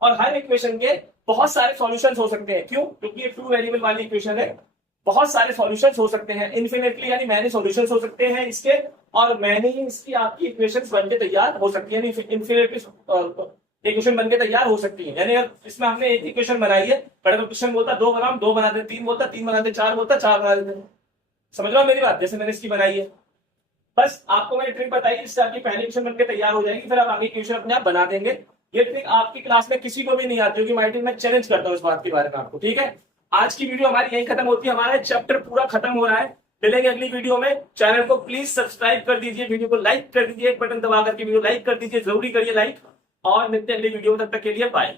और हर इक्वेशन के बहुत सारे सॉल्यूशंस हो सकते हैं। क्यों? क्योंकि ये 2 वेरिएबल वाली इक्वेशन है, बहुत सारे सॉल्यूशंस हो सकते हैं इन्फिनेटली, यानी मैनी सॉल्यूशंस हो सकते हैं इसके, और मैनी इसकी आपकी इक्वेशंस बनके तैयार हो सकती है, इन्फिनेटली इक्वेशन बनके तैयार हो सकती है। यानी अगर इसमें हमने एक इक्वेशन बनाई है, बड़ा क्वेश्चन बोलता 2 बनाओ, 2 बना देते, 3 बोलता 3 बना देते, 4 बोलता 4 बना देते। समझ रहे हो मेरी बात? जैसे मैंने इसकी बनाई है, बस आपको मैंने ट्रिक बताई, इससे आपकी पहली इक्वेशन बनके तैयार हो जाएगी, फिर आप आगे इक्वेशन अपने आप बना देंगे। ये ट्रिक आपकी क्लास में किसी को भी नहीं आती होगी, माइटी मैं चैलेंज करता हूँ इस बात के बारे में आपको। ठीक है, आज की वीडियो हमारी यही खत्म होती है, हमारा चैप्टर पूरा खत्म हो रहा है। मिलेंगे अगली वीडियो में। चैनल को प्लीज सब्सक्राइब कर दीजिए, वीडियो को लाइक कर दीजिए, एक बटन दबा करके वीडियो लाइक कर दीजिए, जरूरी करिए लाइक, और मिलते हैं अगली वीडियो में। तब तक के लिए बाय।